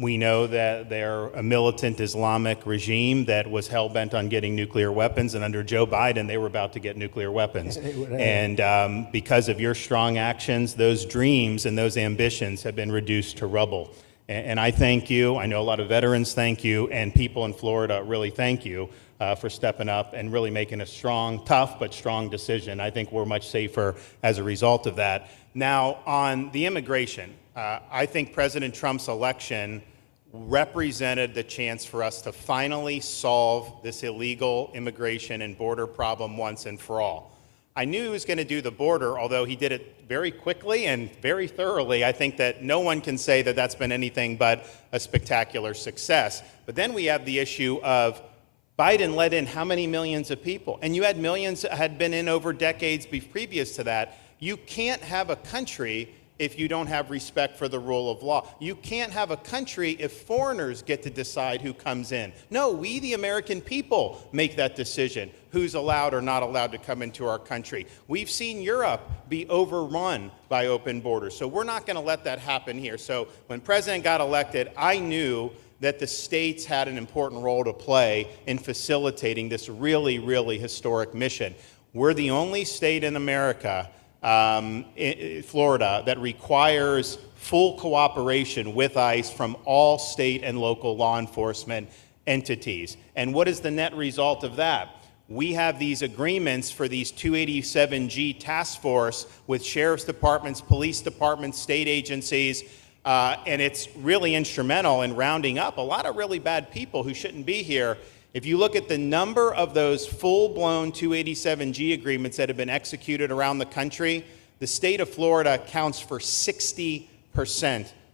We know that they're a militant Islamic regime that was hell-bent on getting nuclear weapons, and under Joe Biden, they were about to get nuclear weapons. And because of your strong actions, those dreams and those ambitions have been reduced to rubble. And I thank you. I know a lot of veterans thank you, and people in Florida really thank you for stepping up and really making a strong, tough, but strong decision. I think we're much safer as a result of that. Now, on the immigration, I think President Trump's election represented the chance for us to finally solve this illegal immigration and border problem once and for all. I knew he was going to do the border, although he did it very quickly and very thoroughly. I think that no one can say that that's been anything but a spectacular success. But then we have the issue of Biden let in how many millions of people? And you had millions that had been in over decades previous to that. You can't have a country if you don't have respect for the rule of law. You can't have a country if foreigners get to decide who comes in. No, we, the American people, make that decision, who's allowed or not allowed to come into our country. We've seen Europe be overrun by open borders, so we're not going to let that happen here. So when President got elected, I knew that the states had an important role to play in facilitating this really, really historic mission. We're the only state in America, Florida, that requires full cooperation with ICE from all state and local law enforcement entities. And what is the net result of that? We have these agreements for these 287G task force with sheriff's departments, police departments, state agencies, and it's really instrumental in rounding up a lot of really bad people who shouldn't be here. If you look at the number of those full-blown 287G agreements that have been executed around the country, the state of Florida counts for 60%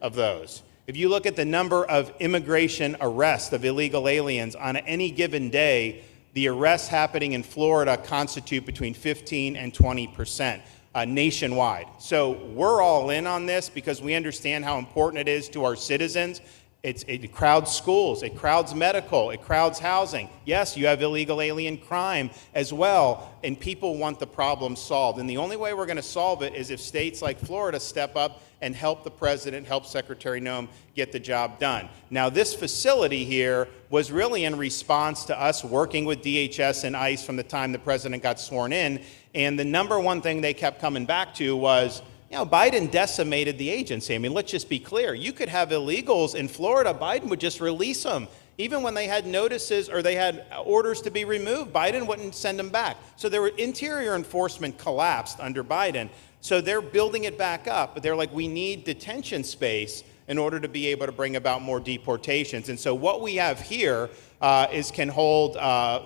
of those. If you look at the number of immigration arrests of illegal aliens on any given day, the arrests happening in Florida constitute between 15 and 20% nationwide. So we're all in on this because we understand how important it is to our citizens. It crowds schools, it crowds medical, it crowds housing. Yes, you have illegal alien crime as well, and people want the problem solved. And the only way we're going to solve it is if states like Florida step up and help the president, help Secretary Noem get the job done. Now, this facility here was really in response to us working with DHS and ICE from the time the president got sworn in, and the number one thing they kept coming back to was, you know, Biden decimated the agency. I mean, let's just be clear. You could have illegals in Florida. Biden would just release them. Even when they had notices or they had orders to be removed, Biden wouldn't send them back. So their interior enforcement collapsed under Biden. So they're building it back up. But they're like, we need detention space in order to be able to bring about more deportations. And so what we have here can hold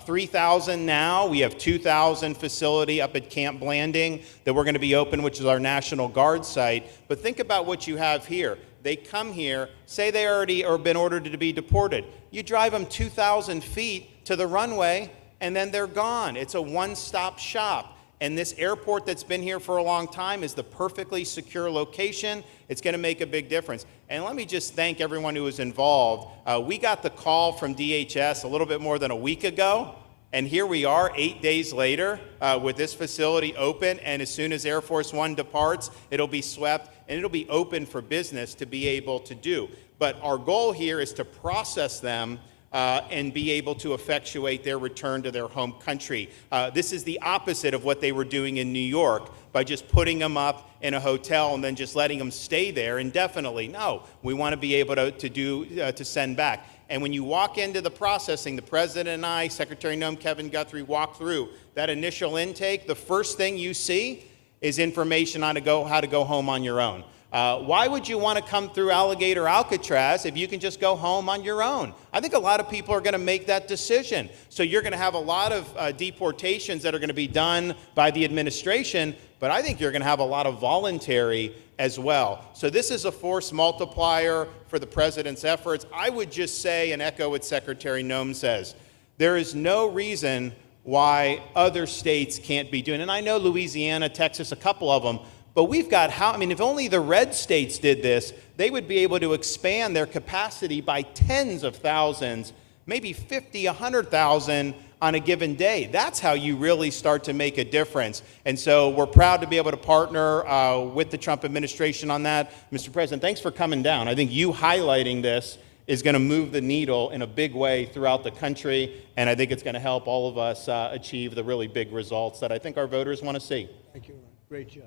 3,000 now. We have 2,000 facility up at Camp Blanding that we're going to be open, which is our National Guard site. But think about what you have here. They come here, say they already or been ordered to be deported. You drive them 2,000 feet to the runway, and then they're gone. It's a one-stop shop. And this airport that's been here for a long time is the perfectly secure location. It's going to make a big difference. And let me just thank everyone who was involved. We got the call from DHS a little bit more than a week ago, and here we are 8 days later with this facility open, and as soon as Air Force One departs, it'll be swept, and it'll be open for business to be able to do. But our goal here is to process them and be able to effectuate their return to their home country. This is the opposite of what they were doing in New York by just putting them up in a hotel and then just letting them stay there indefinitely. No, we want to be able to send back. And when you walk into the processing, the president and I, Secretary Noem, Kevin Guthrie, walk through that initial intake, the first thing you see is information on how to go home on your own. Why would you want to come through Alligator Alcatraz if you can just go home on your own? I think a lot of people are going to make that decision. So you're going to have a lot of deportations that are going to be done by the administration, but I think you're going to have a lot of voluntary as well. So this is a force multiplier for the president's efforts. I would just say and echo what Secretary Noem says. There is no reason why other states can't be doing it. And I know Louisiana, Texas, a couple of them, but we've got if only the red states did this, they would be able to expand their capacity by tens of thousands, maybe 50, 100,000 on a given day. That's how you really start to make a difference. And so we're proud to be able to partner with the Trump administration on that. Mr. President, thanks for coming down. I think you highlighting this is going to move the needle in a big way throughout the country, and I think it's going to help all of us achieve the really big results that I think our voters want to see. Thank you, Ron. Great job.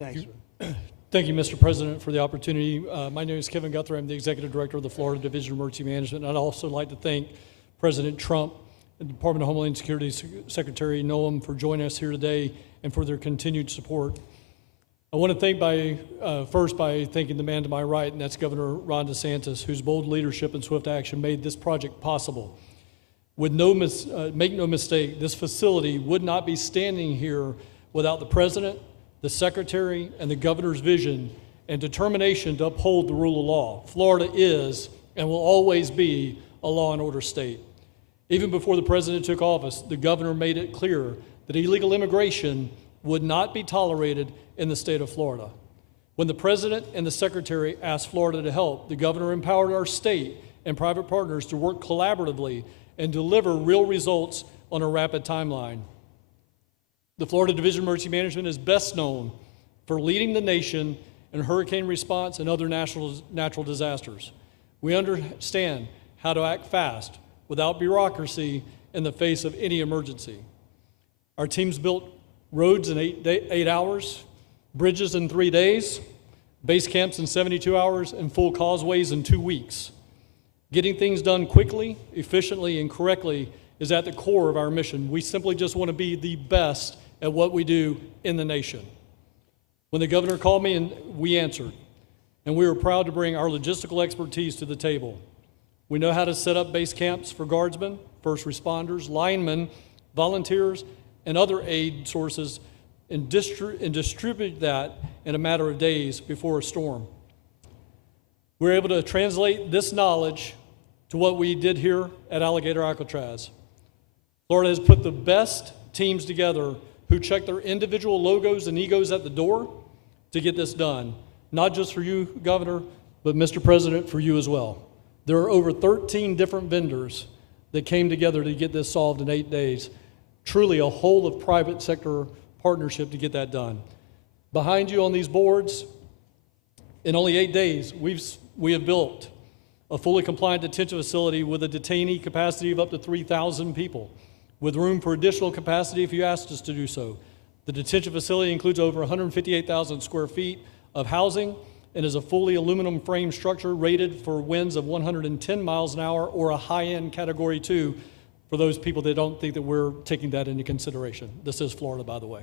Thank you. Thanks, Ron. Thank you, Mr. President, for the opportunity. My name is Kevin Guthrie. I'm the Executive Director of the Florida Division of Emergency Management. And I'd also like to thank President Trump and the Department of Homeland Security Secretary Noem for joining us here today and for their continued support. I want to thank first by thanking the man to my right, and that's Governor Ron DeSantis, whose bold leadership and swift action made this project possible. Make no mistake, this facility would not be standing here without the President, the Secretary, and the Governor's vision and determination to uphold the rule of law. Florida is and will always be a law and order state. Even before the President took office, the Governor made it clear that illegal immigration would not be tolerated in the state of Florida. When the President and the Secretary asked Florida to help, the Governor empowered our state and private partners to work collaboratively and deliver real results on a rapid timeline. The Florida Division of Emergency Management is best known for leading the nation in hurricane response and other natural disasters. We understand how to act fast without bureaucracy in the face of any emergency. Our teams built roads in 8 hours, bridges in 3 days, base camps in 72 hours, and full causeways in 2 weeks. Getting things done quickly, efficiently, and correctly is at the core of our mission. We simply just want to be the best at what we do in the nation. When the governor called me, and we answered, and we were proud to bring our logistical expertise to the table. We know how to set up base camps for guardsmen, first responders, linemen, volunteers, and other aid sources, and distribute that in a matter of days before a storm. We're able to translate this knowledge to what we did here at Alligator Alcatraz. Florida has put the best teams together who check their individual logos and egos at the door to get this done. Not just for you, Governor, but Mr. President, for you as well. There are over 13 different vendors that came together to get this solved in 8 days. Truly a whole of private sector partnership to get that done. Behind you on these boards, in only 8 days, we have built a fully compliant detention facility with a detainee capacity of up to 3,000 people, with room for additional capacity if you asked us to do so. The detention facility includes over 158,000 square feet of housing and is a fully aluminum frame structure rated for winds of 110 miles an hour or a high-end Category 2 for those people that don't think that we're taking that into consideration. This is Florida, by the way.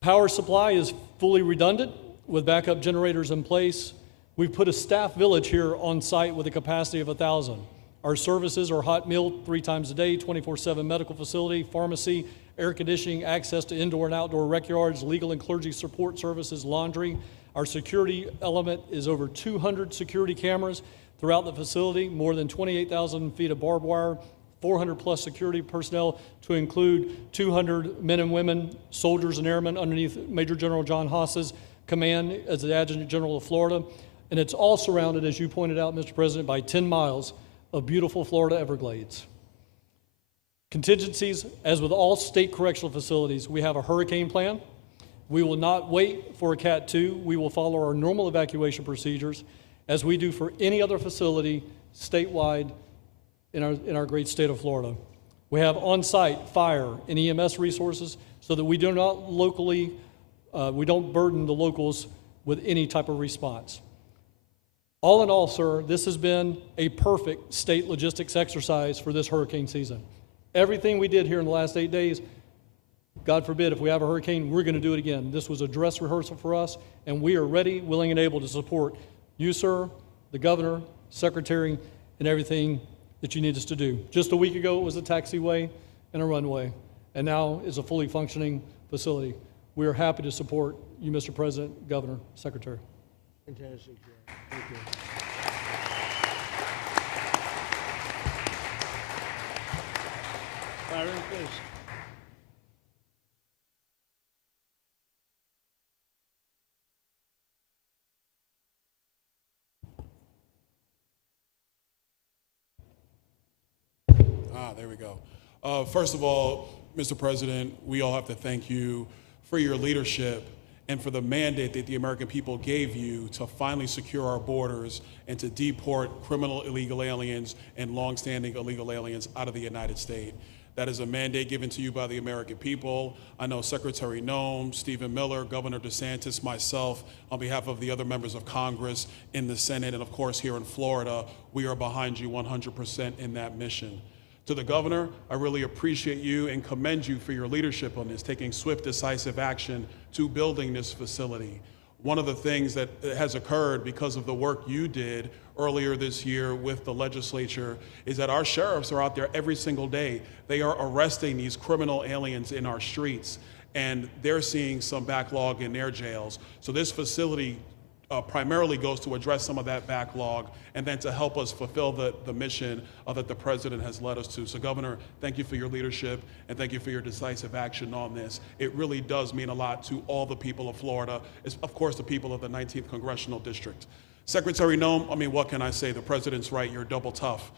Power supply is fully redundant with backup generators in place. We've put a staff village here on site with a capacity of 1,000. Our services are hot meal 3 times a day, 24/7 medical facility, pharmacy, air conditioning, access to indoor and outdoor rec yards, legal and clergy support services, laundry. Our security element is over 200 security cameras throughout the facility, more than 28,000 feet of barbed wire, 400 plus security personnel to include 200 men and women, soldiers and airmen underneath Major General John Haas's command as the Adjutant General of Florida. And it's all surrounded, as you pointed out, Mr. President, by 10 miles of beautiful Florida Everglades. Contingencies, as with all state correctional facilities, we have a hurricane plan. We will not wait for a Cat 2. We will follow our normal evacuation procedures as we do for any other facility statewide in our great state of Florida. We have on-site fire and EMS resources so that we do not we don't burden the locals with any type of response. All in all, sir, this has been a perfect state logistics exercise for this hurricane season. Everything we did here in the last 8 days, God forbid, if we have a hurricane, we're going to do it again. This was a dress rehearsal for us, and we are ready, willing, and able to support you, sir, the governor, secretary, and everything that you need us to do. Just a week ago, it was a taxiway and a runway, and now is a fully functioning facility. We are happy to support you, Mr. President, Governor, Secretary. Fantastic, Joe. Thank you. Byron, please. There we go. First of all, Mr. President, we all have to thank you for your leadership and for the mandate that the American people gave you to finally secure our borders and to deport criminal illegal aliens and longstanding illegal aliens out of the United States. That is a mandate given to you by the American people. I know Secretary Noem, Stephen Miller, Governor DeSantis, myself, on behalf of the other members of Congress in the Senate, and of course here in Florida, we are behind you 100% in that mission. To the governor, I really appreciate you and commend you for your leadership on this, taking swift, decisive action to building this facility. One of the things that has occurred because of the work you did earlier this year with the legislature is that our sheriffs are out there every single day. They are arresting these criminal aliens in our streets, and they're seeing some backlog in their jails. So this facility primarily goes to address some of that backlog and then to help us fulfill the mission that the president has led us to. So Governor, thank you for your leadership and thank you for your decisive action on this. It really does mean a lot to all the people of Florida, of course the people of the 19th Congressional District. Secretary Noem, I mean, what can I say? The president's right, you're double tough.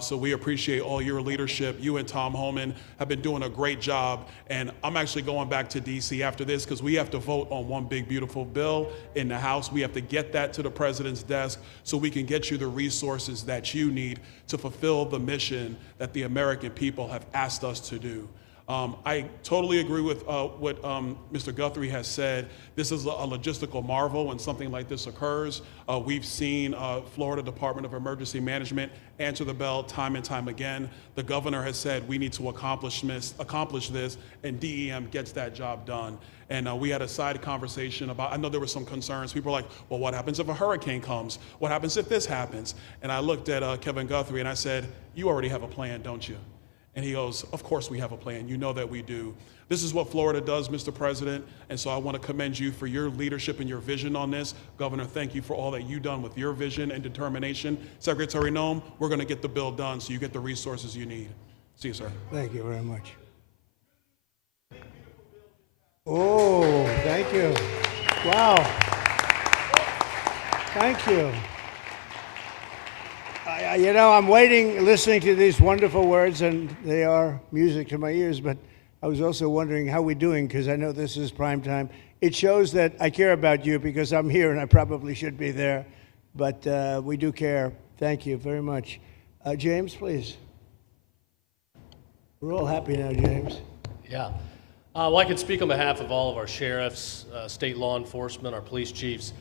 So we appreciate all your leadership. You and Tom Homan have been doing a great job. And I'm actually going back to DC after this because we have to vote on one big, beautiful bill in the House. We have to get that to the president's desk so we can get you the resources that you need to fulfill the mission that the American people have asked us to do. I totally agree with what Mr. Guthrie has said. This is a logistical marvel when something like this occurs. We've seen Florida Department of Emergency Management answer the bell time and time again. The governor has said we need to accomplish this, and DEM gets that job done. And we had a side conversation about, I know there were some concerns. People were like, well, what happens if a hurricane comes? What happens if this happens? And I looked at Kevin Guthrie and I said, you already have a plan, don't you? And he goes, of course we have a plan. You know that we do. This is what Florida does, Mr. President. And so I want to commend you for your leadership and your vision on this. Governor, thank you for all that you've done with your vision and determination. Secretary Noem, we're going to get the bill done so you get the resources you need. See you, sir. Thank you very much. Oh, thank you. Wow. Thank you. You know, I'm waiting, listening to these wonderful words, and they are music to my ears, but I was also wondering how we're doing, because I know this is prime time. It shows that I care about you, because I'm here, and I probably should be there, but we do care. Thank you very much. James, please. We're all happy now, James. Yeah. Well, I can speak on behalf of all of our sheriffs, state law enforcement, our police chiefs.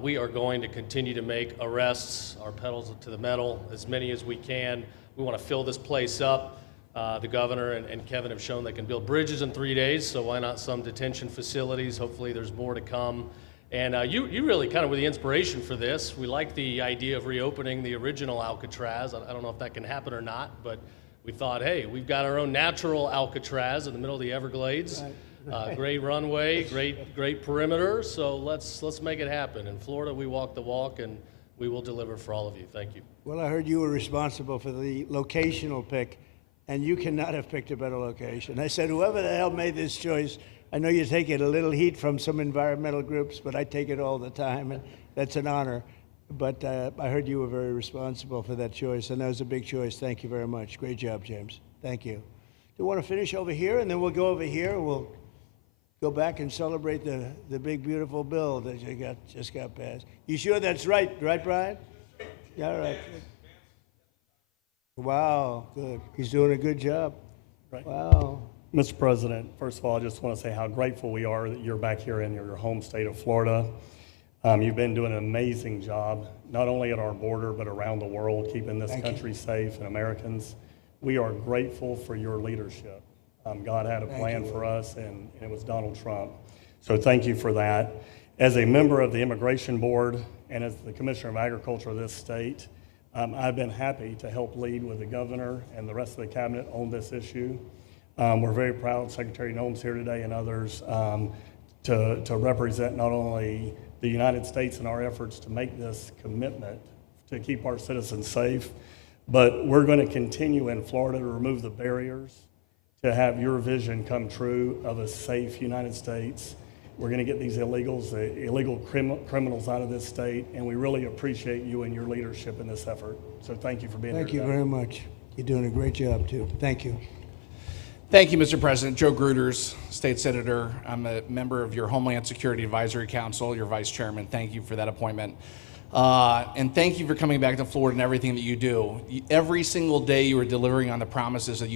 We are going to continue to make arrests, our pedals to the metal, as many as we can. We want to fill this place up. The governor and Kevin have shown they can build bridges in 3 days, so why not some detention facilities? Hopefully there's more to come. And you really kind of were the inspiration for this. We like the idea of reopening the original Alcatraz. I don't know if that can happen or not, but we thought, hey, we've got our own natural Alcatraz in the middle of the Everglades. Right. Great runway, great perimeter, so let's make it happen. In Florida, we walk the walk, and we will deliver for all of you. Thank you. Well, I heard you were responsible for the locational pick, and you cannot have picked a better location. I said, whoever the hell made this choice, I know you take it a little heat from some environmental groups, but I take it all the time, and that's an honor. But I heard you were very responsible for that choice, and that was a big choice. Thank you very much. Great job, James. Thank you. Do you want to finish over here, and then we'll go over here, and we'll go back and celebrate the big, beautiful bill that you just got passed. You sure that's right? Right, Brian? Yeah, all right. Wow, good. He's doing a good job. Right. Wow. Mr. President, first of all, I just want to say how grateful we are that you're back here in your home state of Florida. You've been doing an amazing job, not only at our border, but around the world, keeping this country safe and Americans. We are grateful for your leadership. God had a plan for us, and it was Donald Trump. So thank you for that. As a member of the Immigration Board and as the Commissioner of Agriculture of this state, I've been happy to help lead with the governor and the rest of the cabinet on this issue. We're very proud Secretary Noem's here today and others to represent not only the United States in our efforts to make this commitment to keep our citizens safe, but we're going to continue in Florida to remove the barriers to have your vision come true of a safe United States. We're going to get these illegals, the illegal criminals out of this state, and we really appreciate you and your leadership in this effort. So thank you for being here today. Thank you very much. You're doing a great job, too. Thank you. Thank you, Mr. President. Joe Gruters, State Senator. I'm a member of your Homeland Security Advisory Council, your Vice Chairman. Thank you for that appointment. And thank you for coming back to Florida and everything that you do. Every single day you are delivering on the promises that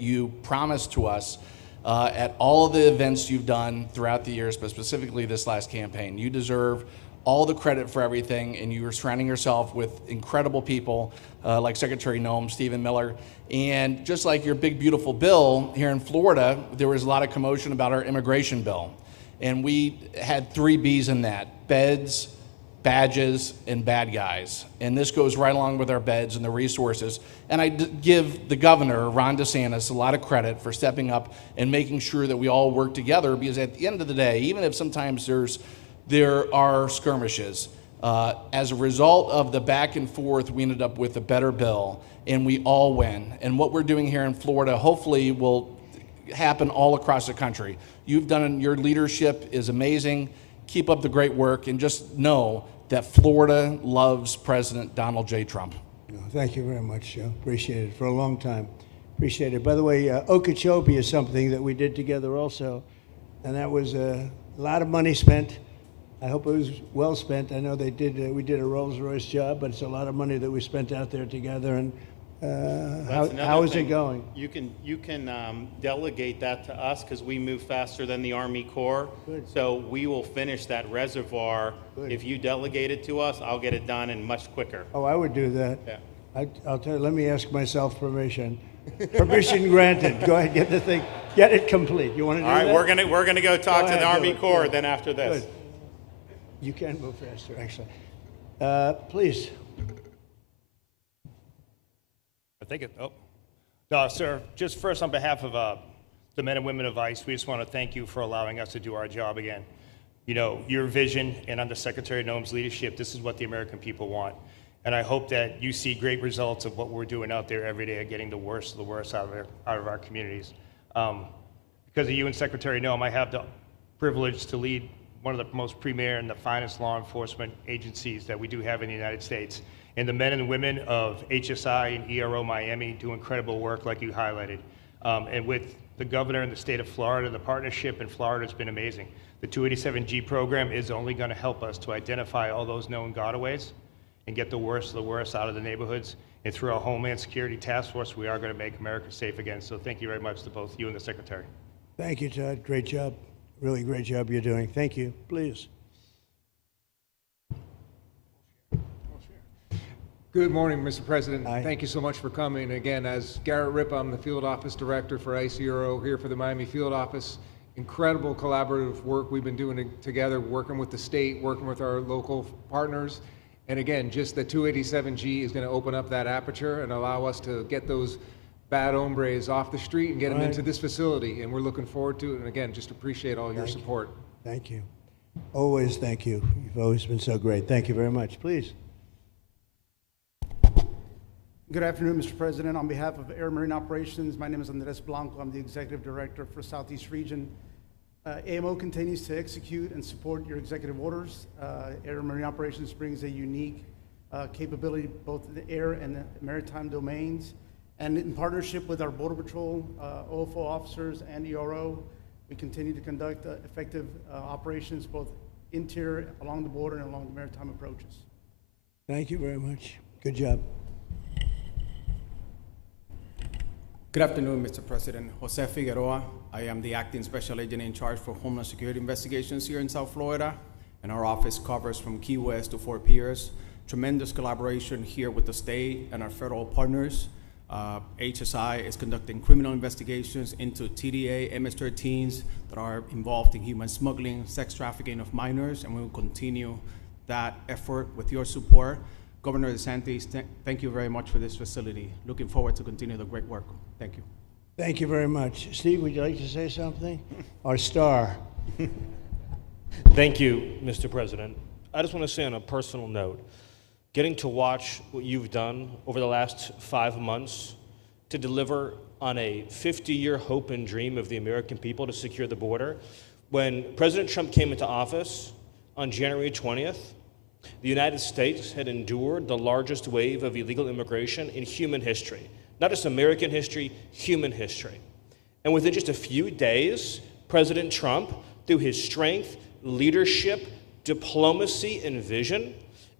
you promised to us at all of the events you've done throughout the years, but specifically this last campaign. You deserve all the credit for everything, and you are surrounding yourself with incredible people like Secretary Noem, Stephen Miller, and just like your big, beautiful bill here in Florida, there was a lot of commotion about our immigration bill. And we had 3 B's in that: beds, badges, and bad guys. And this goes right along with our beds and the resources. And I give the governor, Ron DeSantis, a lot of credit for stepping up and making sure that we all work together, because at the end of the day, even if sometimes there are skirmishes, as a result of the back and forth, we ended up with a better bill, and we all win. And what we're doing here in Florida hopefully will happen all across the country. Your leadership is amazing. Keep up the great work, and just know that Florida loves President Donald J. Trump. Thank you very much, Joe. Appreciate it for a long time. Appreciate it. By the way, Okeechobee is something that we did together also, and that was a lot of money spent. I hope it was well spent. I know they did. We did a Rolls-Royce job, but it's a lot of money that we spent out there together. And how is it going? You can delegate that to us because we move faster than the Army Corps. Good. So we will finish that reservoir. Good. If you delegate it to us, I'll get it done and much quicker. Oh, I would do that. Yeah. I'll tell you. Let me ask myself permission. Permission granted. Go ahead, get the thing, get it complete. You want to do that? All right, we're gonna go talk to ahead, the do Army it. Corps Yeah. then after this. Good. You can move faster, actually. Please. I think it, oh. No, sir, just first on behalf of the men and women of ICE, we just want to thank you for allowing us to do our job again. You know, your vision and under Secretary Noem's leadership, this is what the American people want. And I hope that you see great results of what we're doing out there every day, getting the worst of the worst out of our communities. Because of you and Secretary Noem, I have the privilege to lead one of the most premier and the finest law enforcement agencies that we do have in the United States. And the men and women of HSI and ERO Miami do incredible work like you highlighted. And with the governor in the state of Florida, the partnership in Florida has been amazing. The 287G program is only going to help us to identify all those known gotaways and get the worst of the worst out of the neighborhoods. And through our Homeland Security Task Force, we are going to make America safe again. So thank you very much to both you and the Secretary. Thank you, Todd. Great job. Really great job you're doing. Thank you. Please. Good morning, Mr. President. Thank you so much for coming. Again, as Garrett Ripp, I'm the Field Office Director for ICE Euro here for the Miami Field Office. Incredible collaborative work we've been doing together, working with the state, working with our local partners. And again, just the 287G is going to open up that aperture and allow us to get those bad hombres off the street and get them into this facility. And we're looking forward to it. And again, just appreciate all your support. Thank you. Always thank you. You've always been so great. Thank you very much. Please. Good afternoon, Mr. President. On behalf of Air Marine Operations, my name is Andres Blanco. I'm the Executive Director for Southeast Region. AMO continues to execute and support your executive orders. Air Marine Operations brings a unique capability both in the air and the maritime domains. And in partnership with our Border Patrol, OFO officers, and ERO, we continue to conduct effective operations both interior, along the border, and along the maritime approaches. Thank you very much. Good job. Good afternoon, Mr. President. Jose Figueroa. I am the Acting Special Agent in charge for Homeland Security Investigations here in South Florida, and our office covers from Key West to Fort Pierce. Tremendous collaboration here with the state and our federal partners. HSI is conducting criminal investigations into TDA, MS-13s that are involved in human smuggling, sex trafficking of minors, and we will continue that effort with your support. Governor DeSantis, thank you very much for this facility. Looking forward to continue the great work. Thank you. Thank you very much. Steve, would you like to say something? Our star. Thank you, Mr. President. I just want to say on a personal note, getting to watch what you've done over the last 5 months to deliver on a 50-year hope and dream of the American people to secure the border. When President Trump came into office on January 20th, the United States had endured the largest wave of illegal immigration in human history. Not just American history, human history. And within just a few days, President Trump, through his strength, leadership, diplomacy, and vision,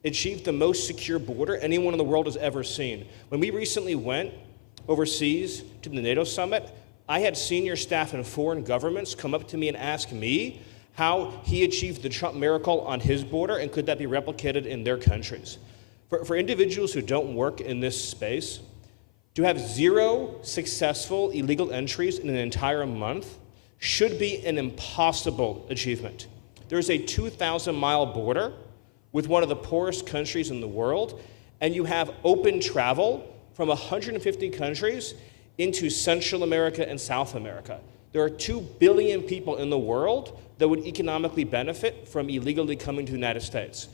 achieved the most secure border anyone in the world has ever seen. When we recently went overseas to the NATO summit, I had senior staff in foreign governments come up to me and ask me how he achieved the Trump miracle on his border and could that be replicated in their countries. For individuals who don't work in this space, to have 0 successful illegal entries in an entire month should be an impossible achievement. There's a 2,000-mile border with one of the poorest countries in the world, and you have open travel from 150 countries into Central America and South America. There are 2 billion people in the world that would economically benefit from illegally coming to the United States.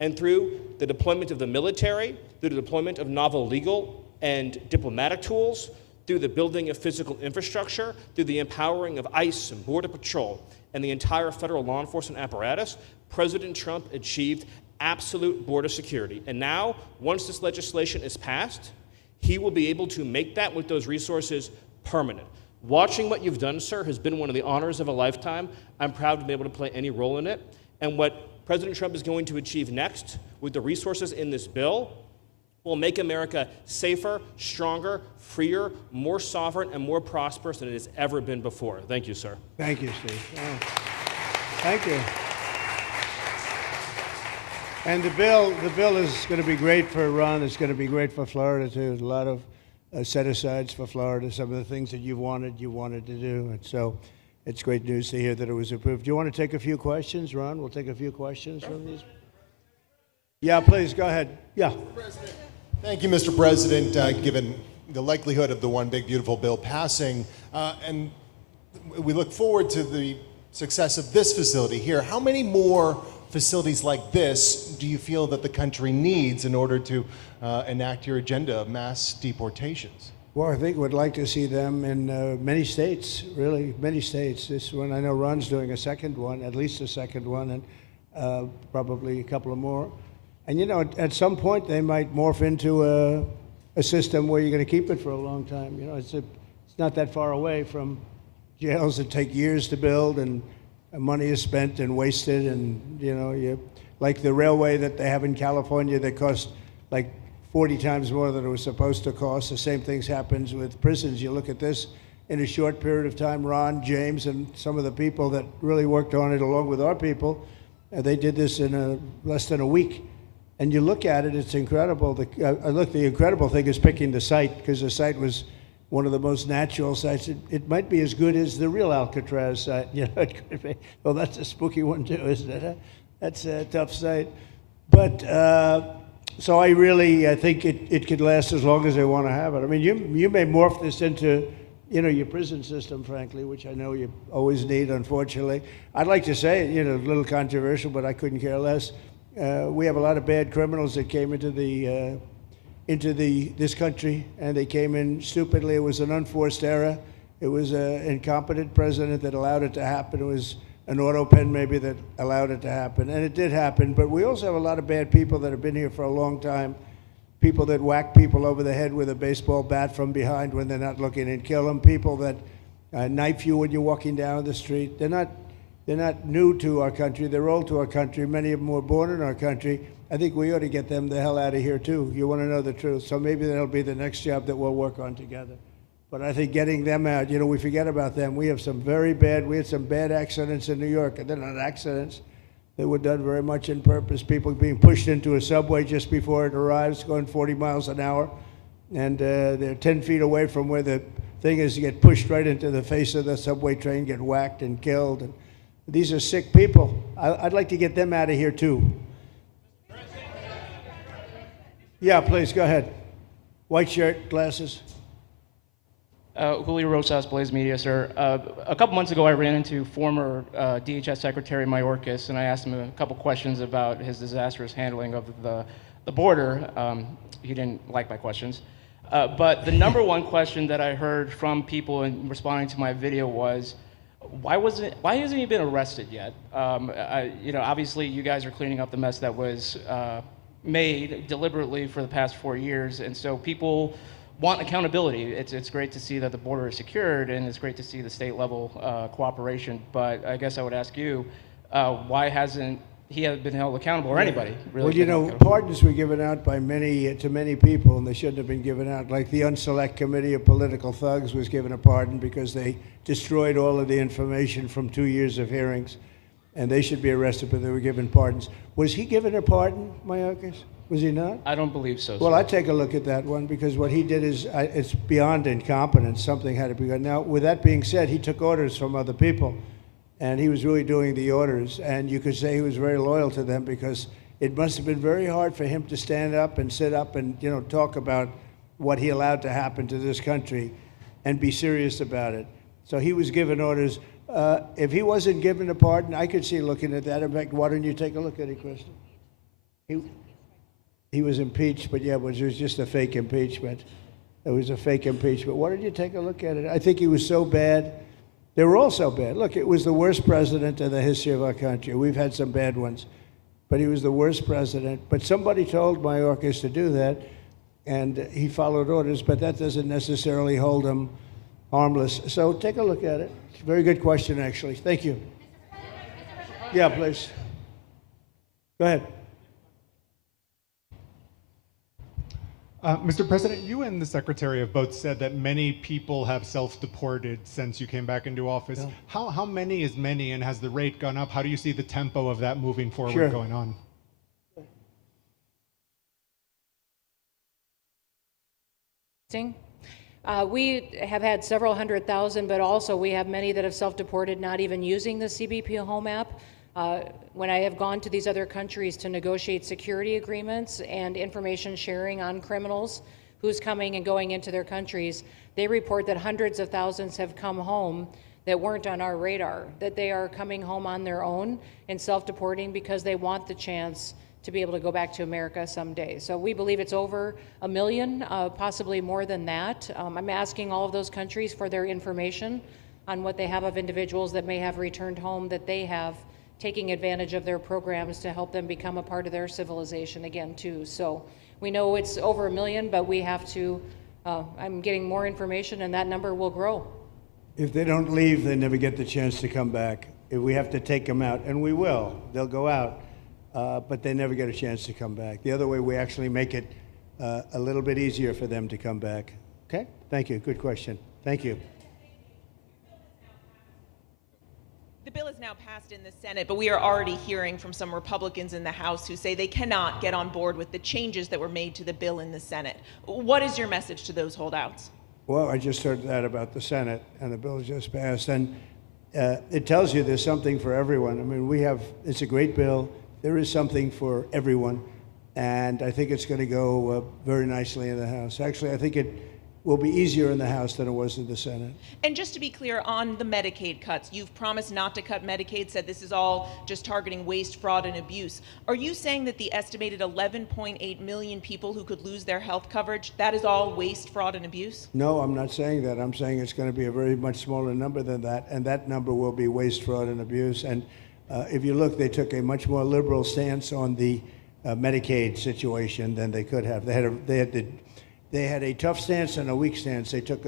And through the deployment of the military, through the deployment of novel legal and diplomatic tools, through the building of physical infrastructure, through the empowering of ICE and Border Patrol, and the entire federal law enforcement apparatus, President Trump achieved absolute border security. And now, once this legislation is passed, he will be able to make that with those resources permanent. Watching what you've done, sir, has been one of the honors of a lifetime. I'm proud to be able to play any role in it. And what President Trump is going to achieve next with the resources in this bill will make America safer, stronger, freer, more sovereign, and more prosperous than it has ever been before. Thank you, sir. Thank you, Steve. Oh. Thank you. And the bill is going to be great for Ron. It's going to be great for Florida, too. A lot of set-asides for Florida, some of the things that you wanted to do. And so it's great news to hear that it was approved. Do you want to take a few questions, Ron? We'll take a few questions from these. Yeah, please, go ahead. Yeah. Thank you, Mr. President. Given the likelihood of the One Big Beautiful Bill passing, and we look forward to the success of this facility here, how many more facilities like this do you feel that the country needs in order to enact your agenda of mass deportations? Well, I think we'd like to see them in many states, really, many states. This one, I know Ron's doing a second one, at least a second one, and probably a couple of more. And, you know, at some point they might morph into a system where you're going to keep it for a long time. You know, it's not that far away from jails that take years to build, and money is spent and wasted, and, you know, like the railway that they have in California that costs like 40 times more than it was supposed to cost. The same things happens with prisons. You look at this in a short period of time, Ron, James, and some of the people that really worked on it along with our people, they did this in less than a week. And you look at it, it's incredible. The incredible thing is picking the site, because the site was one of the most natural sites. It might be as good as the real Alcatraz site. You know, it could be. Well, that's a spooky one too, isn't it? That's a tough site. But so I think it could last as long as they want to have it. I mean, you may morph this into, you know, your prison system, frankly, which I know you always need, unfortunately. I'd like to say, you know, a little controversial, but I couldn't care less. We have a lot of bad criminals that came into this country, and they came in stupidly. It was an unforced error. It was an incompetent president that allowed it to happen. It was an auto pen maybe that allowed it to happen, and it did happen. But we also have a lot of bad people that have been here for a long time, people that whack people over the head with a baseball bat from behind when they're not looking and kill them, people that knife you when you're walking down the street. They're not new to our country. They're old to our country. Many of them were born in our country. I think we ought to get them the hell out of here, too. You want to know the truth. So maybe that'll be the next job that we'll work on together. But I think getting them out, you know, we forget about them. We had some bad accidents in New York. And they're not accidents. They were done very much on purpose. People being pushed into a subway just before it arrives, going 40 miles an hour. And they're 10 feet away from where the thing is. You get pushed right into the face of the subway train, get whacked and killed. And these are sick people. I'd like to get them out of here, too. Yeah, please, go ahead. White shirt, glasses. Julio Rosas, Blaze Media, sir. A couple months ago, I ran into former DHS Secretary Mayorkas, and I asked him a couple questions about his disastrous handling of the border. He didn't like my questions. But the number one question that I heard from people in responding to my video was, why hasn't he been arrested yet? You know, obviously you guys are cleaning up the mess that was made deliberately for the past 4 years, and so people want accountability. It's great to see that the border is secured, and it's great to see the state level cooperation. But I guess I would ask you, why hasn't he been held accountable, or anybody really? Well, you know, pardons were given out by to many people, and they shouldn't have been given out. Like the Unselect Committee of Political Thugs was given a pardon because they destroyed all of the information from 2 years of hearings, and they should be arrested, but they were given pardons. Was he given a pardon, Mayorkas? Was he not? I don't believe so. Well, I'd take a look at that one, because what he did is it's beyond incompetence. Something had to be done. Now, with that being said, he took orders from other people, and he was really doing the orders, and you could say he was very loyal to them, because it must have been very hard for him to stand up and sit up and, you know, talk about what he allowed to happen to this country and be serious about it. So he was given orders. If he wasn't given a pardon, I could see looking at that. In fact, why don't you take a look at it, Kristen? He was impeached, but yeah, it was just a fake impeachment. It was a fake impeachment. Why don't you take a look at it? I think he was so bad. They were all so bad. Look, it was the worst president in the history of our country. We've had some bad ones. but he was the worst president. But somebody told Mayorkas to do that, and he followed orders, but that doesn't necessarily hold him harmless. So take a look at it. It's a very good question, actually. Thank you. Yeah, please. Go ahead. Mr. President, you and the Secretary have both said that many people have self-deported since you came back into office. Yeah. How many is many, and has the rate gone up? How do you see the tempo of that moving forward Sure. going on? We have had several 100,000, but also we have many that have self-deported, not even using the CBP Home app. When I have gone to these other countries to negotiate security agreements and information sharing on criminals, who's coming and going into their countries, they report that hundreds of thousands have come home that weren't on our radar, that they are coming home on their own and self-deporting because they want the chance to be able to go back to America someday. So we believe it's over 1 million, possibly more than that. I'm asking all of those countries for their information on what they have of individuals that may have returned home that they have, taking advantage of their programs to help them become a part of their civilization again too. So we know it's over 1 million, but we have to, I'm getting more information and that number will grow. If they don't leave, they never get the chance to come back. If we have to take them out, and we will, they'll go out, but they never get a chance to come back. The other way, we actually make it a little bit easier for them to come back. Okay? Thank you. Good question. Thank you. The bill is now passed in the Senate, but we are already hearing from some Republicans in the House who say they cannot get on board with the changes that were made to the bill in the Senate. What is your message to those holdouts? Well, I just heard that about the Senate, and the bill just passed, and it tells you there's something for everyone. I mean, it's a great bill. There is something for everyone, and I think it's going to go very nicely in the House. Actually, I think it will be easier in the House than it was in the Senate. And just to be clear, on the Medicaid cuts, you've promised not to cut Medicaid, said this is all just targeting waste, fraud, and abuse. Are you saying that the estimated 11.8 million people who could lose their health coverage, that is all waste, fraud, and abuse? No, I'm not saying that. I'm saying it's going to be a very much smaller number than that, and that number will be waste, fraud, and abuse. And if you look, they took a much more liberal stance on the Medicaid situation than they could have. They had a tough stance and a weak stance. They took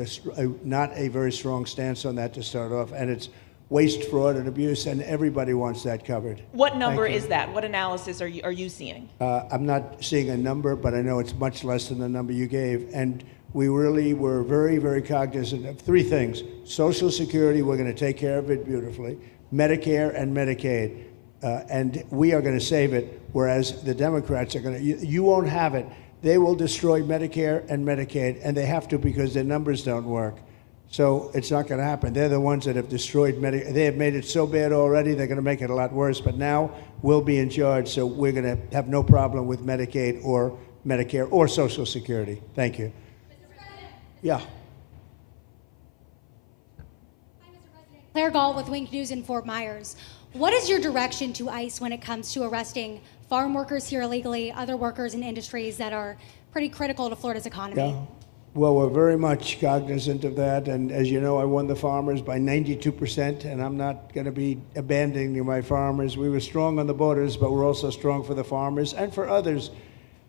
not a very strong stance on that to start off, and it's waste, fraud, and abuse, and everybody wants that covered. What number is that? What analysis are you seeing? I'm not seeing a number, but I know it's much less than the number you gave. And we really were very, very cognizant of three things. Social Security, we're going to take care of it beautifully. Medicare and Medicaid, and we are going to save it, whereas the Democrats are going to, you won't have it. They will destroy Medicare and Medicaid, and they have to because their numbers don't work. So it's not going to happen. They're the ones that have destroyed Medicare. They have made it so bad already, they're going to make it a lot worse. But now we'll be in charge, so we're going to have no problem with Medicaid or Medicare or Social Security. Thank you. Yeah. Claire Gall with Wink News in Fort Myers. What is your direction to ICE when it comes to arresting farm workers here illegally, other workers in industries that are pretty critical to Florida's economy? Yeah. Well, we're very much cognizant of that, and as you know, I won the farmers by 92%, and I'm not going to be abandoning my farmers. We were strong on the borders, but we're also strong for the farmers and for others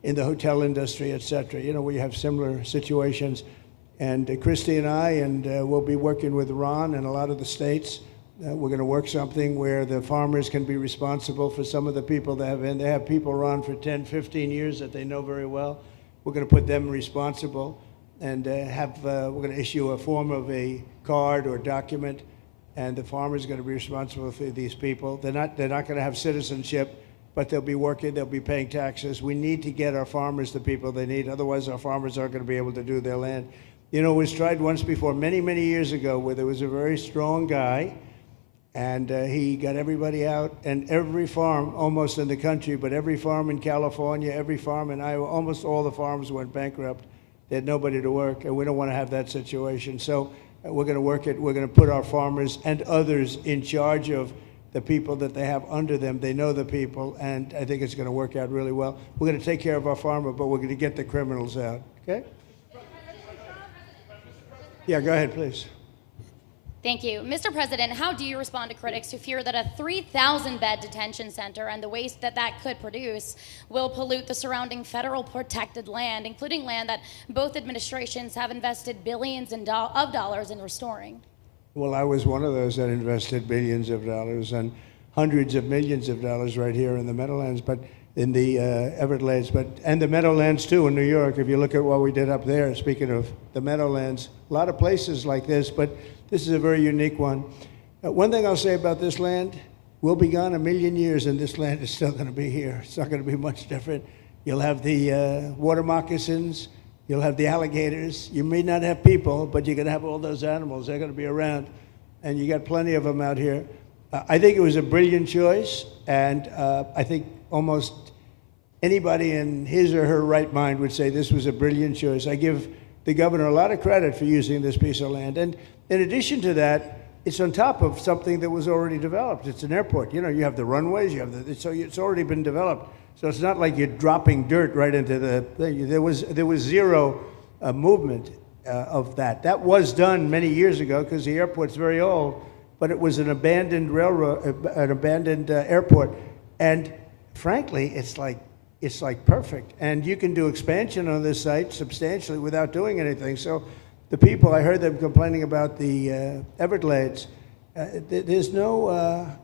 in the hotel industry, et cetera. You know, we have similar situations, and Christy and I, and we'll be working with Ron and a lot of the states. We're going to work something where the farmers can be responsible for some of the people they have people run for 10, 15 years that they know very well. We're going to put them responsible and we're going to issue a form of a card or document, and the farmer's going to be responsible for these people. They're not going to have citizenship, but they'll be working, they'll be paying taxes. We need to get our farmers the people they need, otherwise our farmers aren't going to be able to do their land. You know, it was tried once before, many, many years ago, where there was a very strong guy, and he got everybody out, and every farm, almost in the country, but every farm in California, every farm in Iowa, almost all the farms went bankrupt. They had nobody to work, and we don't want to have that situation. So we're going to work it. We're going to put our farmers and others in charge of the people that they have under them. They know the people, and I think it's going to work out really well. We're going to take care of our farmer, but we're going to get the criminals out, okay? Yeah, go ahead, please. Thank you. Mr. President, how do you respond to critics who fear that a 3,000-bed detention center and the waste that that could produce will pollute the surrounding federal protected land, including land that both administrations have invested billions of dollars in restoring? Well, I was one of those that invested billions of dollars and hundreds of millions of dollars right here in the Meadowlands, but in the Everglades, and the Meadowlands too in New York. If you look at what we did up there, speaking of the Meadowlands, a lot of places like this, but this is a very unique one. One thing I'll say about this land, we'll be gone a million years and this land is still going to be here. It's not going to be much different. You'll have the water moccasins, you'll have the alligators. You may not have people, but you're going to have all those animals. They're going to be around, and you got plenty of them out here. I think it was a brilliant choice, and I think almost anybody in his or her right mind would say this was a brilliant choice. I give the governor a lot of credit for using this piece of land. And in addition to that, it's on top of something that was already developed. It's an airport. You know, you have the runways, you have the, so it's already been developed. So it's not like you're dropping dirt right into the thing. There was zero movement of that. That was done many years ago because the airport's very old, but it was an abandoned railroad, an abandoned airport. And frankly, it's like perfect. And you can do expansion on this site substantially without doing anything. So the people, I heard them complaining about the Everglades. There's no,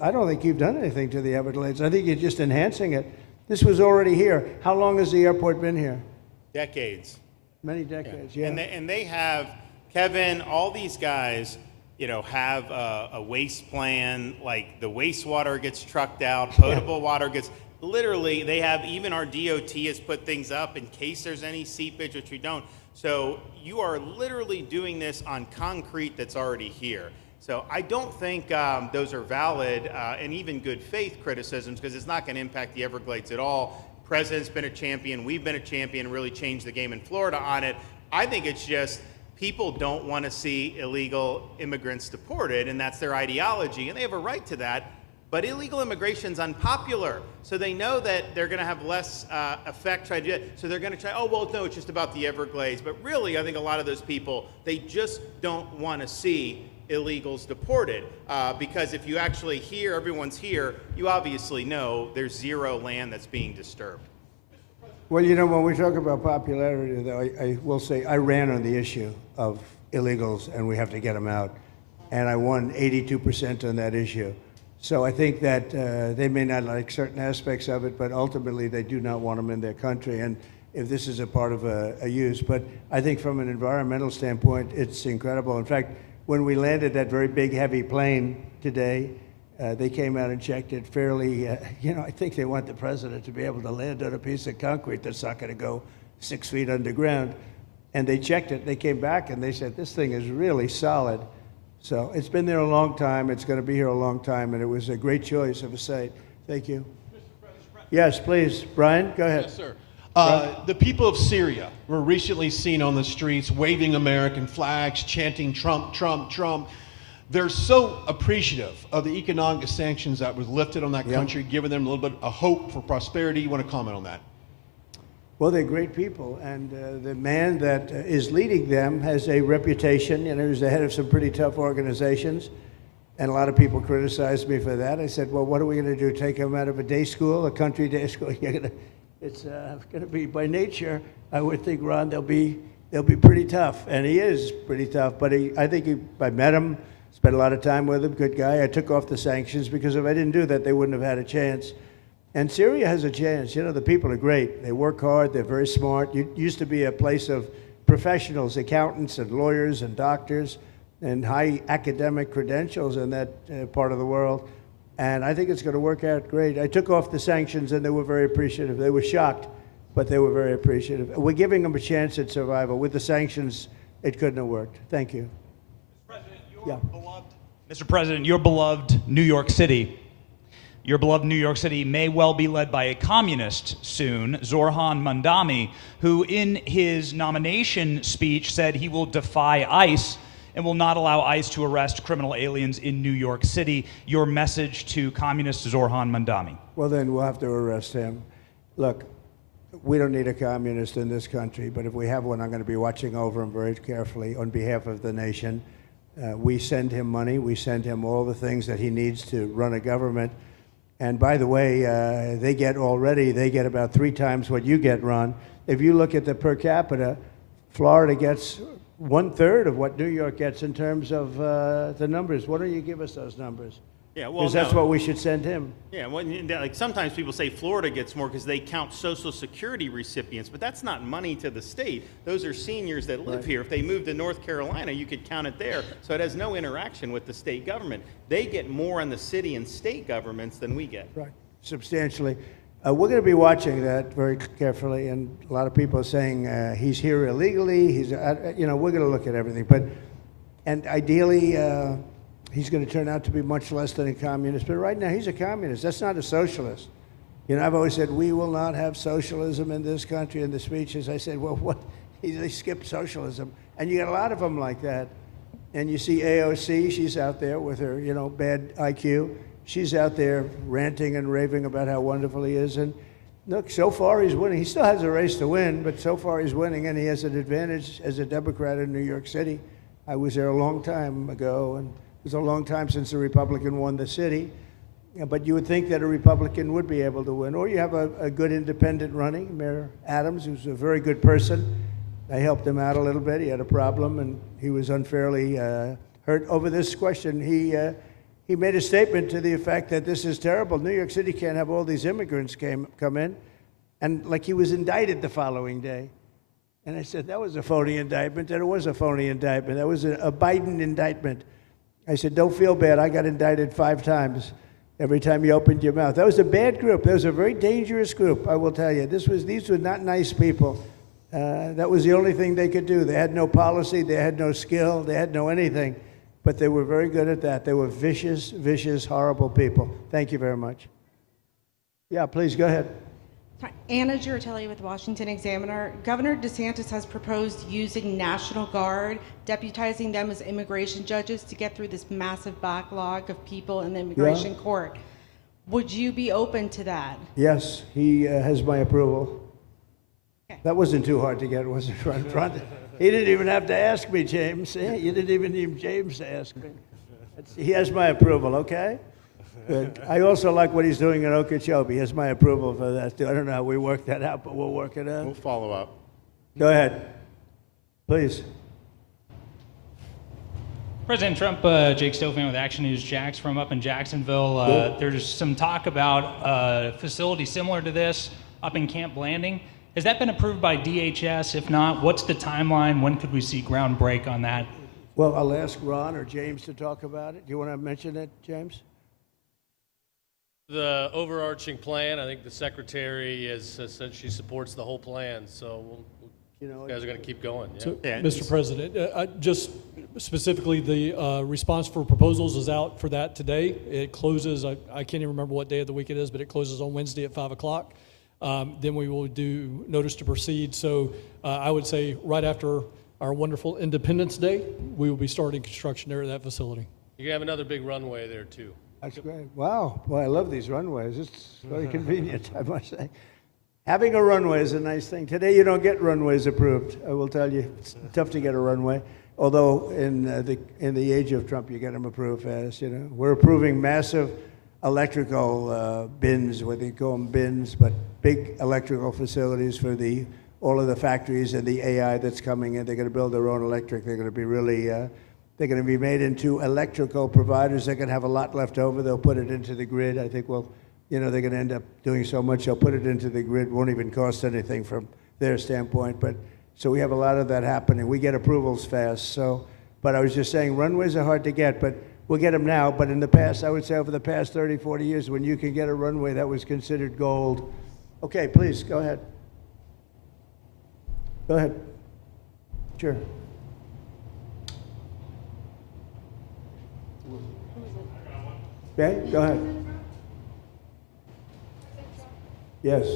I don't think you've done anything to the Everglades. I think you're just enhancing it. This was already here. How long has the airport been here? Decades. Many decades, yeah. And they have, Kevin, all these guys, you know, have a waste plan, like the wastewater gets trucked out, potable water gets, literally, they have, even our DOT has put things up in case there's any seepage, which we don't. So you are literally doing this on concrete that's already here. So I don't think those are valid and even good faith criticisms, because it's not going to impact the Everglades at all. President's been a champion, we've been a champion, really changed the game in Florida on it. I think it's just people don't want to see illegal immigrants deported, and that's their ideology, and they have a right to that. But illegal immigration's unpopular, so they know that they're going to have less effect trying to do it. So they're going to try, oh, well, no, it's just about the Everglades. But really, I think a lot of those people, they just don't want to see illegals deported. Because if you actually hear, everyone's here, you obviously know there's zero land that's being disturbed. Well, you know, when we talk about popularity, though, I will say I ran on the issue of illegals, and we have to get them out. And I won 82% on that issue. So I think that they may not like certain aspects of it, but ultimately they do not want them in their country. And if this is a part of a use, but I think from an environmental standpoint, it's incredible. In fact, when we landed that very big, heavy plane today, they came out and checked it fairly. You know, I think they want the president to be able to land on a piece of concrete that's not going to go 6 feet underground. And they checked it. They came back and they said, this thing is really solid. So it's been there a long time. It's going to be here a long time, and it was a great choice of a site. Thank you. Yes, please. Brian, go ahead. Yes, sir. The people of Syria were recently seen on the streets waving American flags, chanting Trump, Trump, Trump. They're so appreciative of the economic sanctions that was lifted on that country, giving them a little bit of hope for prosperity. You want to comment on that? Well, they're great people, and the man that is leading them has a reputation. You know, he's the head of some pretty tough organizations, and a lot of people criticized me for that. I said, well, what are we going to do, take him out of a day school, a country day school? It's going to be, by nature, I would think, Ron, they'll be pretty tough, and he is pretty tough, but I think I met him, spent a lot of time with him, good guy. I took off the sanctions because if I didn't do that, they wouldn't have had a chance. And Syria has a chance. You know, the people are great. They work hard. They're very smart. It used to be a place of professionals, accountants and lawyers and doctors and high academic credentials in that part of the world. And I think it's going to work out great. I took off the sanctions, and they were very appreciative. They were shocked, but they were very appreciative. We're giving them a chance at survival. With the sanctions, it couldn't have worked. Thank you. Mr. President, your beloved New York City may well be led by a communist soon, Zorhan Mandami, who in his nomination speech said he will defy ICE and will not allow ICE to arrest criminal aliens in New York City. Your message to communist Zorhan Mandami. Well, then we'll have to arrest him. Look, we don't need a communist in this country, but if we have one, I'm going to be watching over him very carefully on behalf of the nation. We send him money. We send him all the things that he needs to run a government. And by the way, they get about 3 times what you get, Ron. If you look at the per capita, Florida gets 1/3 of what New York gets in terms of the numbers. Why don't you give us those numbers? Yeah, well, Because that's what we should send him. Yeah, well, like sometimes people say Florida gets more because they count Social Security recipients, but that's not money to the state. Those are seniors that live here. If they moved to North Carolina, you could count it there. So it has no interaction with the state government. They get more in the city and state governments than we get. Right, substantially. We're going to be watching that very carefully, and a lot of people are saying he's here illegally. We're going to look at everything, and ideally. He's going to turn out to be much less than a communist. But right now, he's a communist. That's not a socialist. I've always said, we will not have socialism in this country. In the speeches, I said, well, what? They skipped socialism. And you got a lot of them like that. And you see AOC, she's out there with her, bad IQ. She's out there ranting and raving about how wonderful he is. And look, so far he's winning. He still has a race to win, but so far he's winning, and he has an advantage as a Democrat in New York City. I was there a long time ago, and it was a long time since a Republican won the city, but you would think that a Republican would be able to win. Or you have a good independent running, Mayor Adams, who's a very good person. I helped him out a little bit. He had a problem, and he was unfairly hurt over this question. He made a statement to the effect that this is terrible. New York City can't have all these immigrants come in, and like he was indicted the following day. And I said, that was a phony indictment, and it was a phony indictment. That was a Biden indictment. I said, don't feel bad. I got indicted 5 times every time you opened your mouth. That was a bad group. That was a very dangerous group, I will tell you. These were not nice people. That was the only thing they could do. They had no policy. They had no skill. They had no anything. But they were very good at that. They were vicious, vicious, horrible people. Thank you very much. Yeah, please, go ahead. Anna Giratelli with Washington Examiner. Governor DeSantis has proposed using National Guard, deputizing them as immigration judges to get through this massive backlog of people in the immigration court. Would you be open to that? Yes, he has my approval. Okay. That wasn't too hard to get, was it, front? He didn't even have to ask me, James. You didn't even need James to ask me. He has my approval, okay? Good. I also like what he's doing in Okeechobee. He has my approval for that, too. I don't know how we work that out, but we'll work it out. We'll follow up. Go ahead. Please. President Trump, Jake Stofan with Action News Jax from up in Jacksonville. There's some talk about a facility similar to this up in Camp Blanding. Has that been approved by DHS? If not, what's the timeline? When could we see ground break on that? Well, I'll ask Ron or James to talk about it. Do you want to mention it, James? The overarching plan, I think the secretary has said she supports the whole plan, so you guys are going to keep going. Yeah. So, Mr. President, just specifically, the response for proposals is out for that today. It closes, I can't even remember what day of the week it is, but it closes on Wednesday at 5 o'clock. Then we will do notice to proceed. So I would say right after our wonderful Independence Day, we will be starting construction there at that facility. You're going to have another big runway there, too. That's great. Wow. Boy, I love these runways. It's very convenient, I must say. Having a runway is a nice thing. Today, you don't get runways approved. I will tell you, it's tough to get a runway. Although in the age of Trump, you get them approved fast. We're approving massive electrical bins, what they call them bins, but big electrical facilities for all of the factories and the AI that's coming in. They're going to build their own electric. They're going to be really. They're going to be made into electrical providers. They're going to have a lot left over. They'll put it into the grid. I think, they're going to end up doing so much. They'll put it into the grid. Won't even cost anything from their standpoint. So we have a lot of that happening. We get approvals fast. But I was just saying, runways are hard to get, but we'll get them now. But in the past, I would say over the past 30, 40 years, when you can get a runway, that was considered gold. Okay, please, go ahead. Go ahead. Sure. Okay, go ahead. Yes.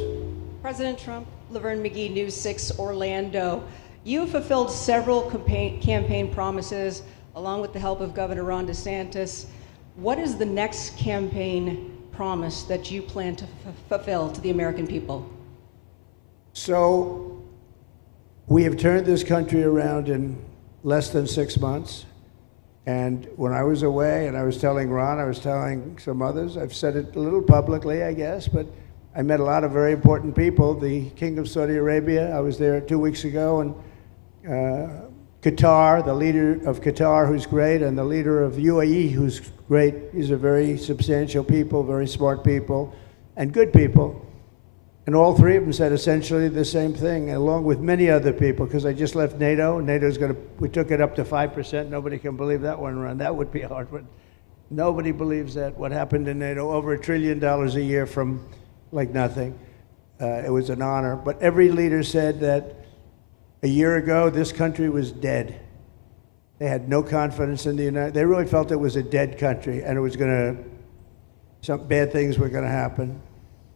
President Trump, Laverne McGee, News 6 Orlando. You have fulfilled several campaign promises along with the help of Governor Ron DeSantis. What is the next campaign promise that you plan to fulfill to the American people? So we have turned this country around in less than 6 months. And when I was away, and I was telling Ron, I was telling some others, I've said it a little publicly, I guess, but I met a lot of very important people. The King of Saudi Arabia, I was there 2 weeks ago, and Qatar, the leader of Qatar, who's great, and the leader of UAE, who's great. These are very substantial people, very smart people, and good people. And all three of them said essentially the same thing, along with many other people, because I just left NATO. NATO's we took it up to 5%. Nobody can believe that one run. That would be hard, but nobody believes that. What happened in NATO, over $1 trillion a year from like nothing. It was an honor. But every leader said that a year ago, this country was dead. They had no confidence in the United. They really felt it was a dead country, and it was some bad things were going to happen.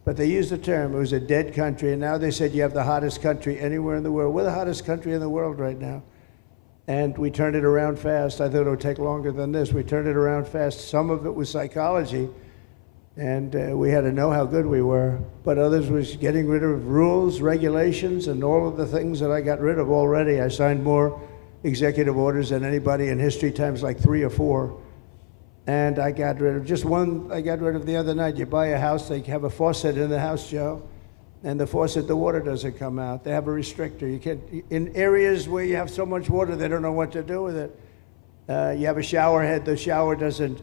But they used the term, it was a dead country, and now they said you have the hottest country anywhere in the world. We're the hottest country in the world right now. And we turned it around fast. I thought it would take longer than this. We turned it around fast. Some of it was psychology, and we had to know how good we were. But others was getting rid of rules, regulations, and all of the things that I got rid of already. I signed more executive orders than anybody in history, times like 3 or 4. And I got rid of just one. I got rid of the other night. You buy a house, they have a faucet in the house, Joe, and the faucet, the water doesn't come out. They have a restrictor. You can't, in areas where you have so much water, they don't know what to do with it. You have a shower head, the shower doesn't,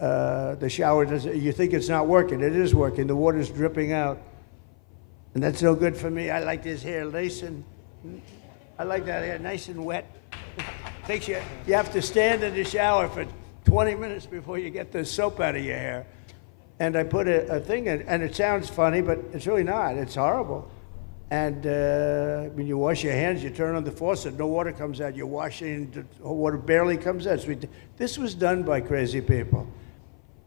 you think it's not working. It is working. The water's dripping out. And that's no good for me. I like this hair nice and, I like that hair nice and wet. You have to stand in the shower for 20 minutes before you get the soap out of your hair. And I put a thing in, and it sounds funny, but it's really not. It's horrible. And when you wash your hands, you turn on the faucet, no water comes out. You're washing, the water barely comes out. So this was done by crazy people.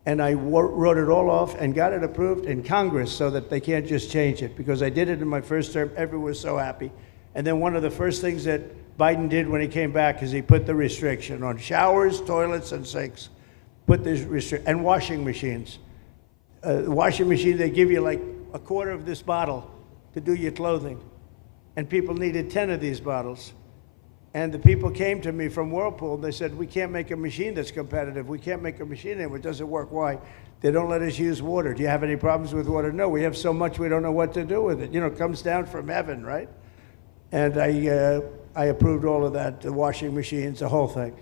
And I wrote it all off and got it approved in Congress so that they can't just change it, because I did it in my first term. Everyone was so happy. And then one of the first things that Biden did when he came back is he put the restriction on showers, toilets, and sinks. Put this restriction, and washing machines. Washing machine, they give you like a quarter of this bottle to do your clothing. And people needed 10 of these bottles. And the people came to me from Whirlpool, and they said, we can't make a machine that's competitive. We can't make a machine anymore. It doesn't work. Why? They don't let us use water. Do you have any problems with water? No, we have so much we don't know what to do with it. You know, it comes down from heaven, right? And I approved all of that, the washing machines, the whole thing.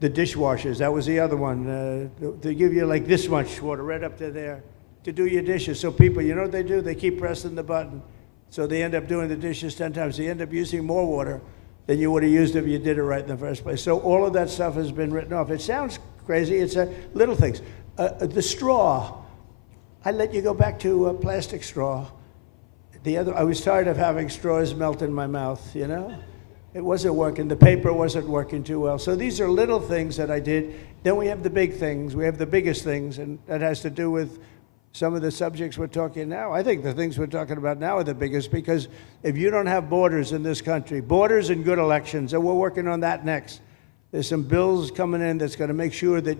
The dishwashers, that was the other one. They give you like this much water right up to there to do your dishes. So people, you know what they do? They keep pressing the button. So they end up doing the dishes 10 times. They end up using more water than you would have used if you did it right in the first place. So all of that stuff has been written off. It sounds crazy. It's little things. The straw, I let you go back to a plastic straw. I was tired of having straws melt in my mouth, you know? It wasn't working. The paper wasn't working too well. So these are little things that I did. Then we have the big things. We have the biggest things, and that has to do with some of the subjects we're talking now. I think the things we're talking about now are the biggest, because if you don't have borders in this country, borders and good elections, and we're working on that next. There's some bills coming in that's going to make sure that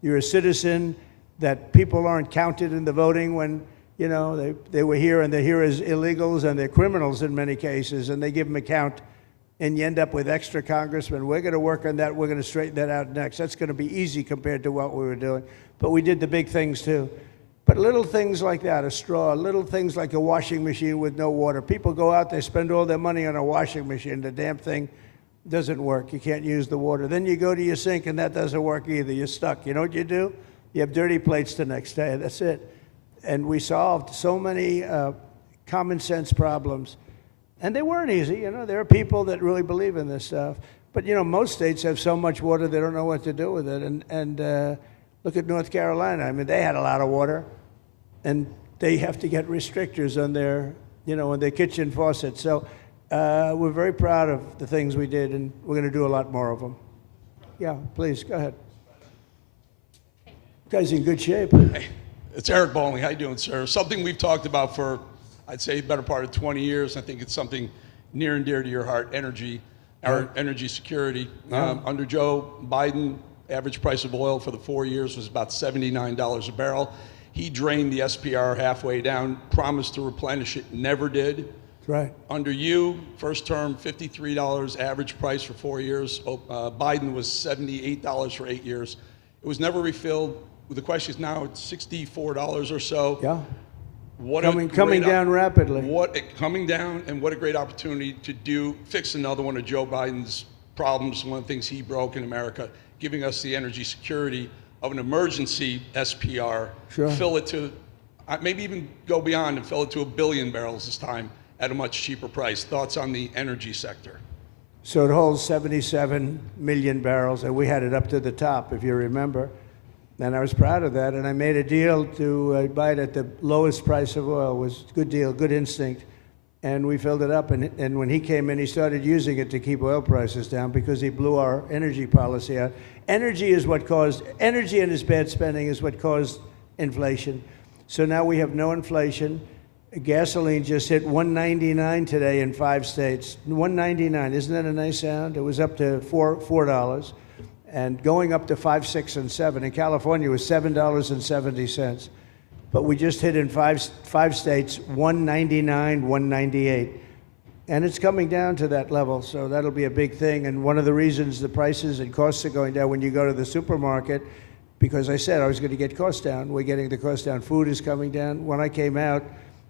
you're a citizen, that people aren't counted in the voting when, you know, they were here and they're here as illegals and they're criminals in many cases, and they give them a count. And you end up with extra congressmen. We're going to work on that. We're going to straighten that out next. That's going to be easy compared to what we were doing. But we did the big things, too. But little things like that, a straw, little things like a washing machine with no water. People go out, they spend all their money on a washing machine. The damn thing doesn't work. You can't use the water. Then you go to your sink, and that doesn't work either. You're stuck. You know what you do? You have dirty plates the next day. That's it. And we solved so many common sense problems. And they weren't easy, you know. There are people that really believe in this stuff. But, you know, most states have so much water, they don't know what to do with it. And look at North Carolina. I mean, they had a lot of water, and they have to get restrictors on their, you know, on their kitchen faucet. So we're very proud of the things we did, and we're going to do a lot more of them. Yeah, please, go ahead. You guys in good shape. Hey, it's Eric Bowling. How you doing, sir? Something we've talked about for, I'd say, the better part of 20 years. I think it's something near and dear to your heart, energy, our energy security. Under Joe Biden, average price of oil for the 4 years was about $79 a barrel. He drained the SPR halfway down, promised to replenish it, never did. That's right. Under you, first term, $53 average price for 4 years. Biden was $78 for 8 years. It was never refilled. The question is now it's $64 or so. Yeah. What coming down rapidly. Coming down, and what a great opportunity to fix another one of Joe Biden's problems, one of the things he broke in America, giving us the energy security of an emergency SPR. Sure. Fill it to, maybe even go beyond and fill it to 1 billion barrels this time at a much cheaper price. Thoughts on the energy sector? So it holds 77 million barrels, and we had it up to the top, if you remember. And I was proud of that, and I made a deal to buy it at the lowest price of oil. It was a good deal, good instinct. And we filled it up, and when he came in, he started using it to keep oil prices down because he blew our energy policy out. Energy and his bad spending is what caused inflation. So now we have no inflation. Gasoline just hit $1.99 today in 5 states. $1.99, isn't that a nice sound? It was up to $4, and going up to 5, 6, and 7. In California, it was $7.70. But we just hit in five states, $1.99, $1.98. And it's coming down to that level, so that'll be a big thing. And one of the reasons the prices and costs are going down when you go to the supermarket, because I said I was going to get costs down. We're getting the cost down. Food is coming down. When I came out,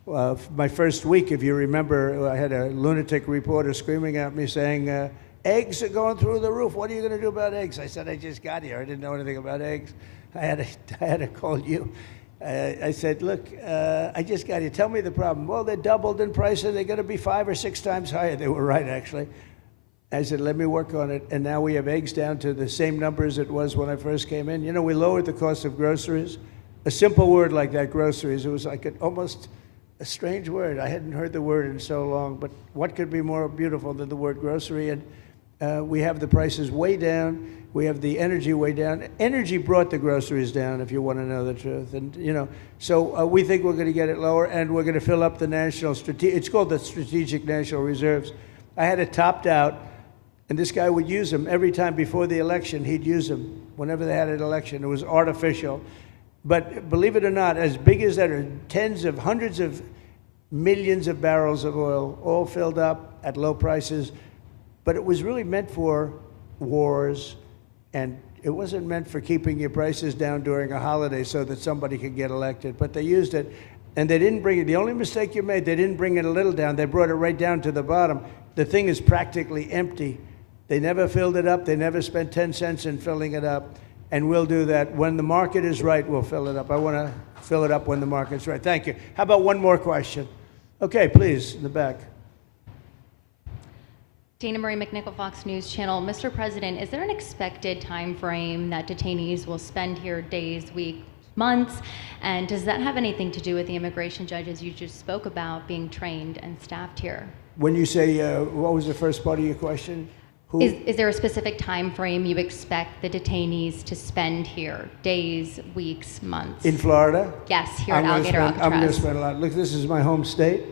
my first week, if you remember, I had a lunatic reporter screaming at me saying, eggs are going through the roof. What are you going to do about eggs? I said, I just got here. I didn't know anything about eggs. I had to call you. I said, look, I just got here. Tell me the problem. Well, they're doubled in price, and they're going to be 5 or 6 times higher. They were right, actually. I said, let me work on it. And now we have eggs down to the same numbers it was when I first came in. You know, we lowered the cost of groceries. A simple word like that, groceries, it was like almost a strange word. I hadn't heard the word in so long, but what could be more beautiful than the word grocery? And we have the prices way down. We have the energy way down. Energy brought the groceries down, if you want to know the truth. And, you know, so we think we're going to get it lower, and we're going to fill up the it's called the Strategic National Reserves. I had it topped out, and this guy would use them every time before the election. He'd use them whenever they had an election. It was artificial. But believe it or not, as big as that are tens of hundreds of millions of barrels of oil, all filled up at low prices. But it was really meant for wars, and it wasn't meant for keeping your prices down during a holiday so that somebody could get elected. But they used it, and they didn't bring it. The only mistake you made, they didn't bring it a little down. They brought it right down to the bottom. The thing is practically empty. They never filled it up. They never spent 10 cents in filling it up. And we'll do that. When the market is right, we'll fill it up. I want to fill it up when the market's right. Thank you. How about one more question? Okay, please, in the back. Dana Marie McNichol, Fox News Channel. Mr. President, is there an expected time frame that detainees will spend here, days, weeks, months? And does that have anything to do with the immigration judges you just spoke about being trained and staffed here? When you say, what was the first part of your question? Is there a specific time frame you expect the detainees to spend here? Days, weeks, months? In Florida? Yes, here at Alligator Alcatraz. I'm going to spend a lot. Look, this is my home state.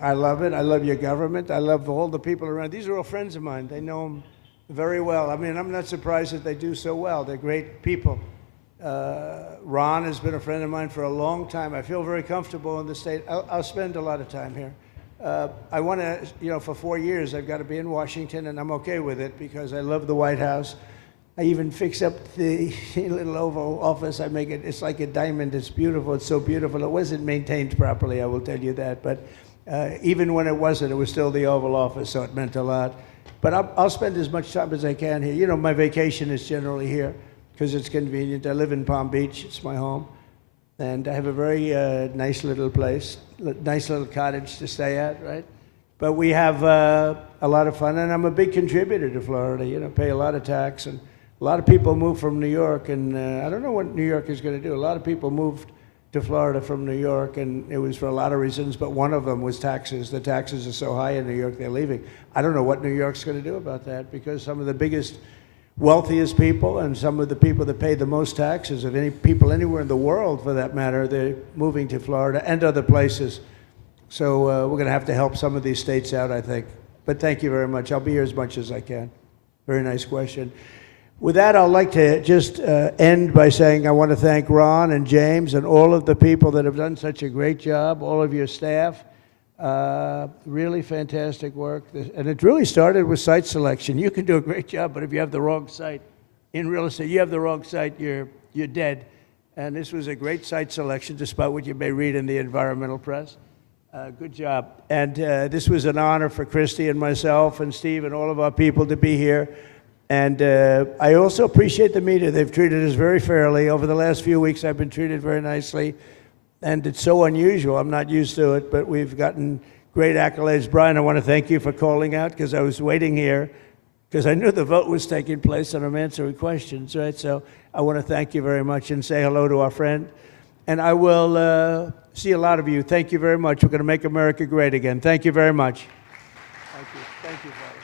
I love it. I love your government. I love all the people around. These are all friends of mine. They know them very well. I mean, I'm not surprised that they do so well. They're great people. Ron has been a friend of mine for a long time. I feel very comfortable in the state. I'll spend a lot of time here. I want to, you know, for 4 years, I've got to be in Washington, and I'm okay with it because I love the White House. I even fix up the little Oval Office. I make it, it's like a diamond. It's beautiful. It's so beautiful. It wasn't maintained properly, I will tell you that. But even when it wasn't, it was still the Oval Office, so it meant a lot. But I'll spend as much time as I can here. You know, my vacation is generally here because it's convenient. I live in Palm Beach. It's my home. And I have a very nice little place, nice little cottage to stay at, right? But we have a lot of fun, and I'm a big contributor to Florida, you know, pay a lot of tax. And a lot of people move from New York, and I don't know what New York is going to do. A lot of people moved to Florida from New York, and it was for a lot of reasons, but one of them was taxes. The taxes are so high in New York, they're leaving. I don't know what New York's going to do about that, because some of the biggest, wealthiest people and some of the people that pay the most taxes of any people anywhere in the world, for that matter, they're moving to Florida and other places. So we're going to have to help some of these states out, I think. But thank you very much. I'll be here as much as I can. Very nice question. With that, I'd like to just end by saying I want to thank Ron and James and all of the people that have done such a great job, all of your staff. Really fantastic work. And it really started with site selection. You can do a great job, but if you have the wrong site in real estate, you have the wrong site, you're dead. And this was a great site selection, despite what you may read in the environmental press. Good job. And this was an honor for Christy and myself and Steve and all of our people to be here. And I also appreciate the media. They've treated us very fairly. Over the last few weeks, I've been treated very nicely. And it's so unusual. I'm not used to it, but we've gotten great accolades. Brian, I want to thank you for calling out, because I was waiting here, because I knew the vote was taking place and I'm answering questions, right? So I want to thank you very much and say hello to our friend. And I will see a lot of you. Thank you very much. We're going to make America great again. Thank you very much. Thank you. Thank you, Father.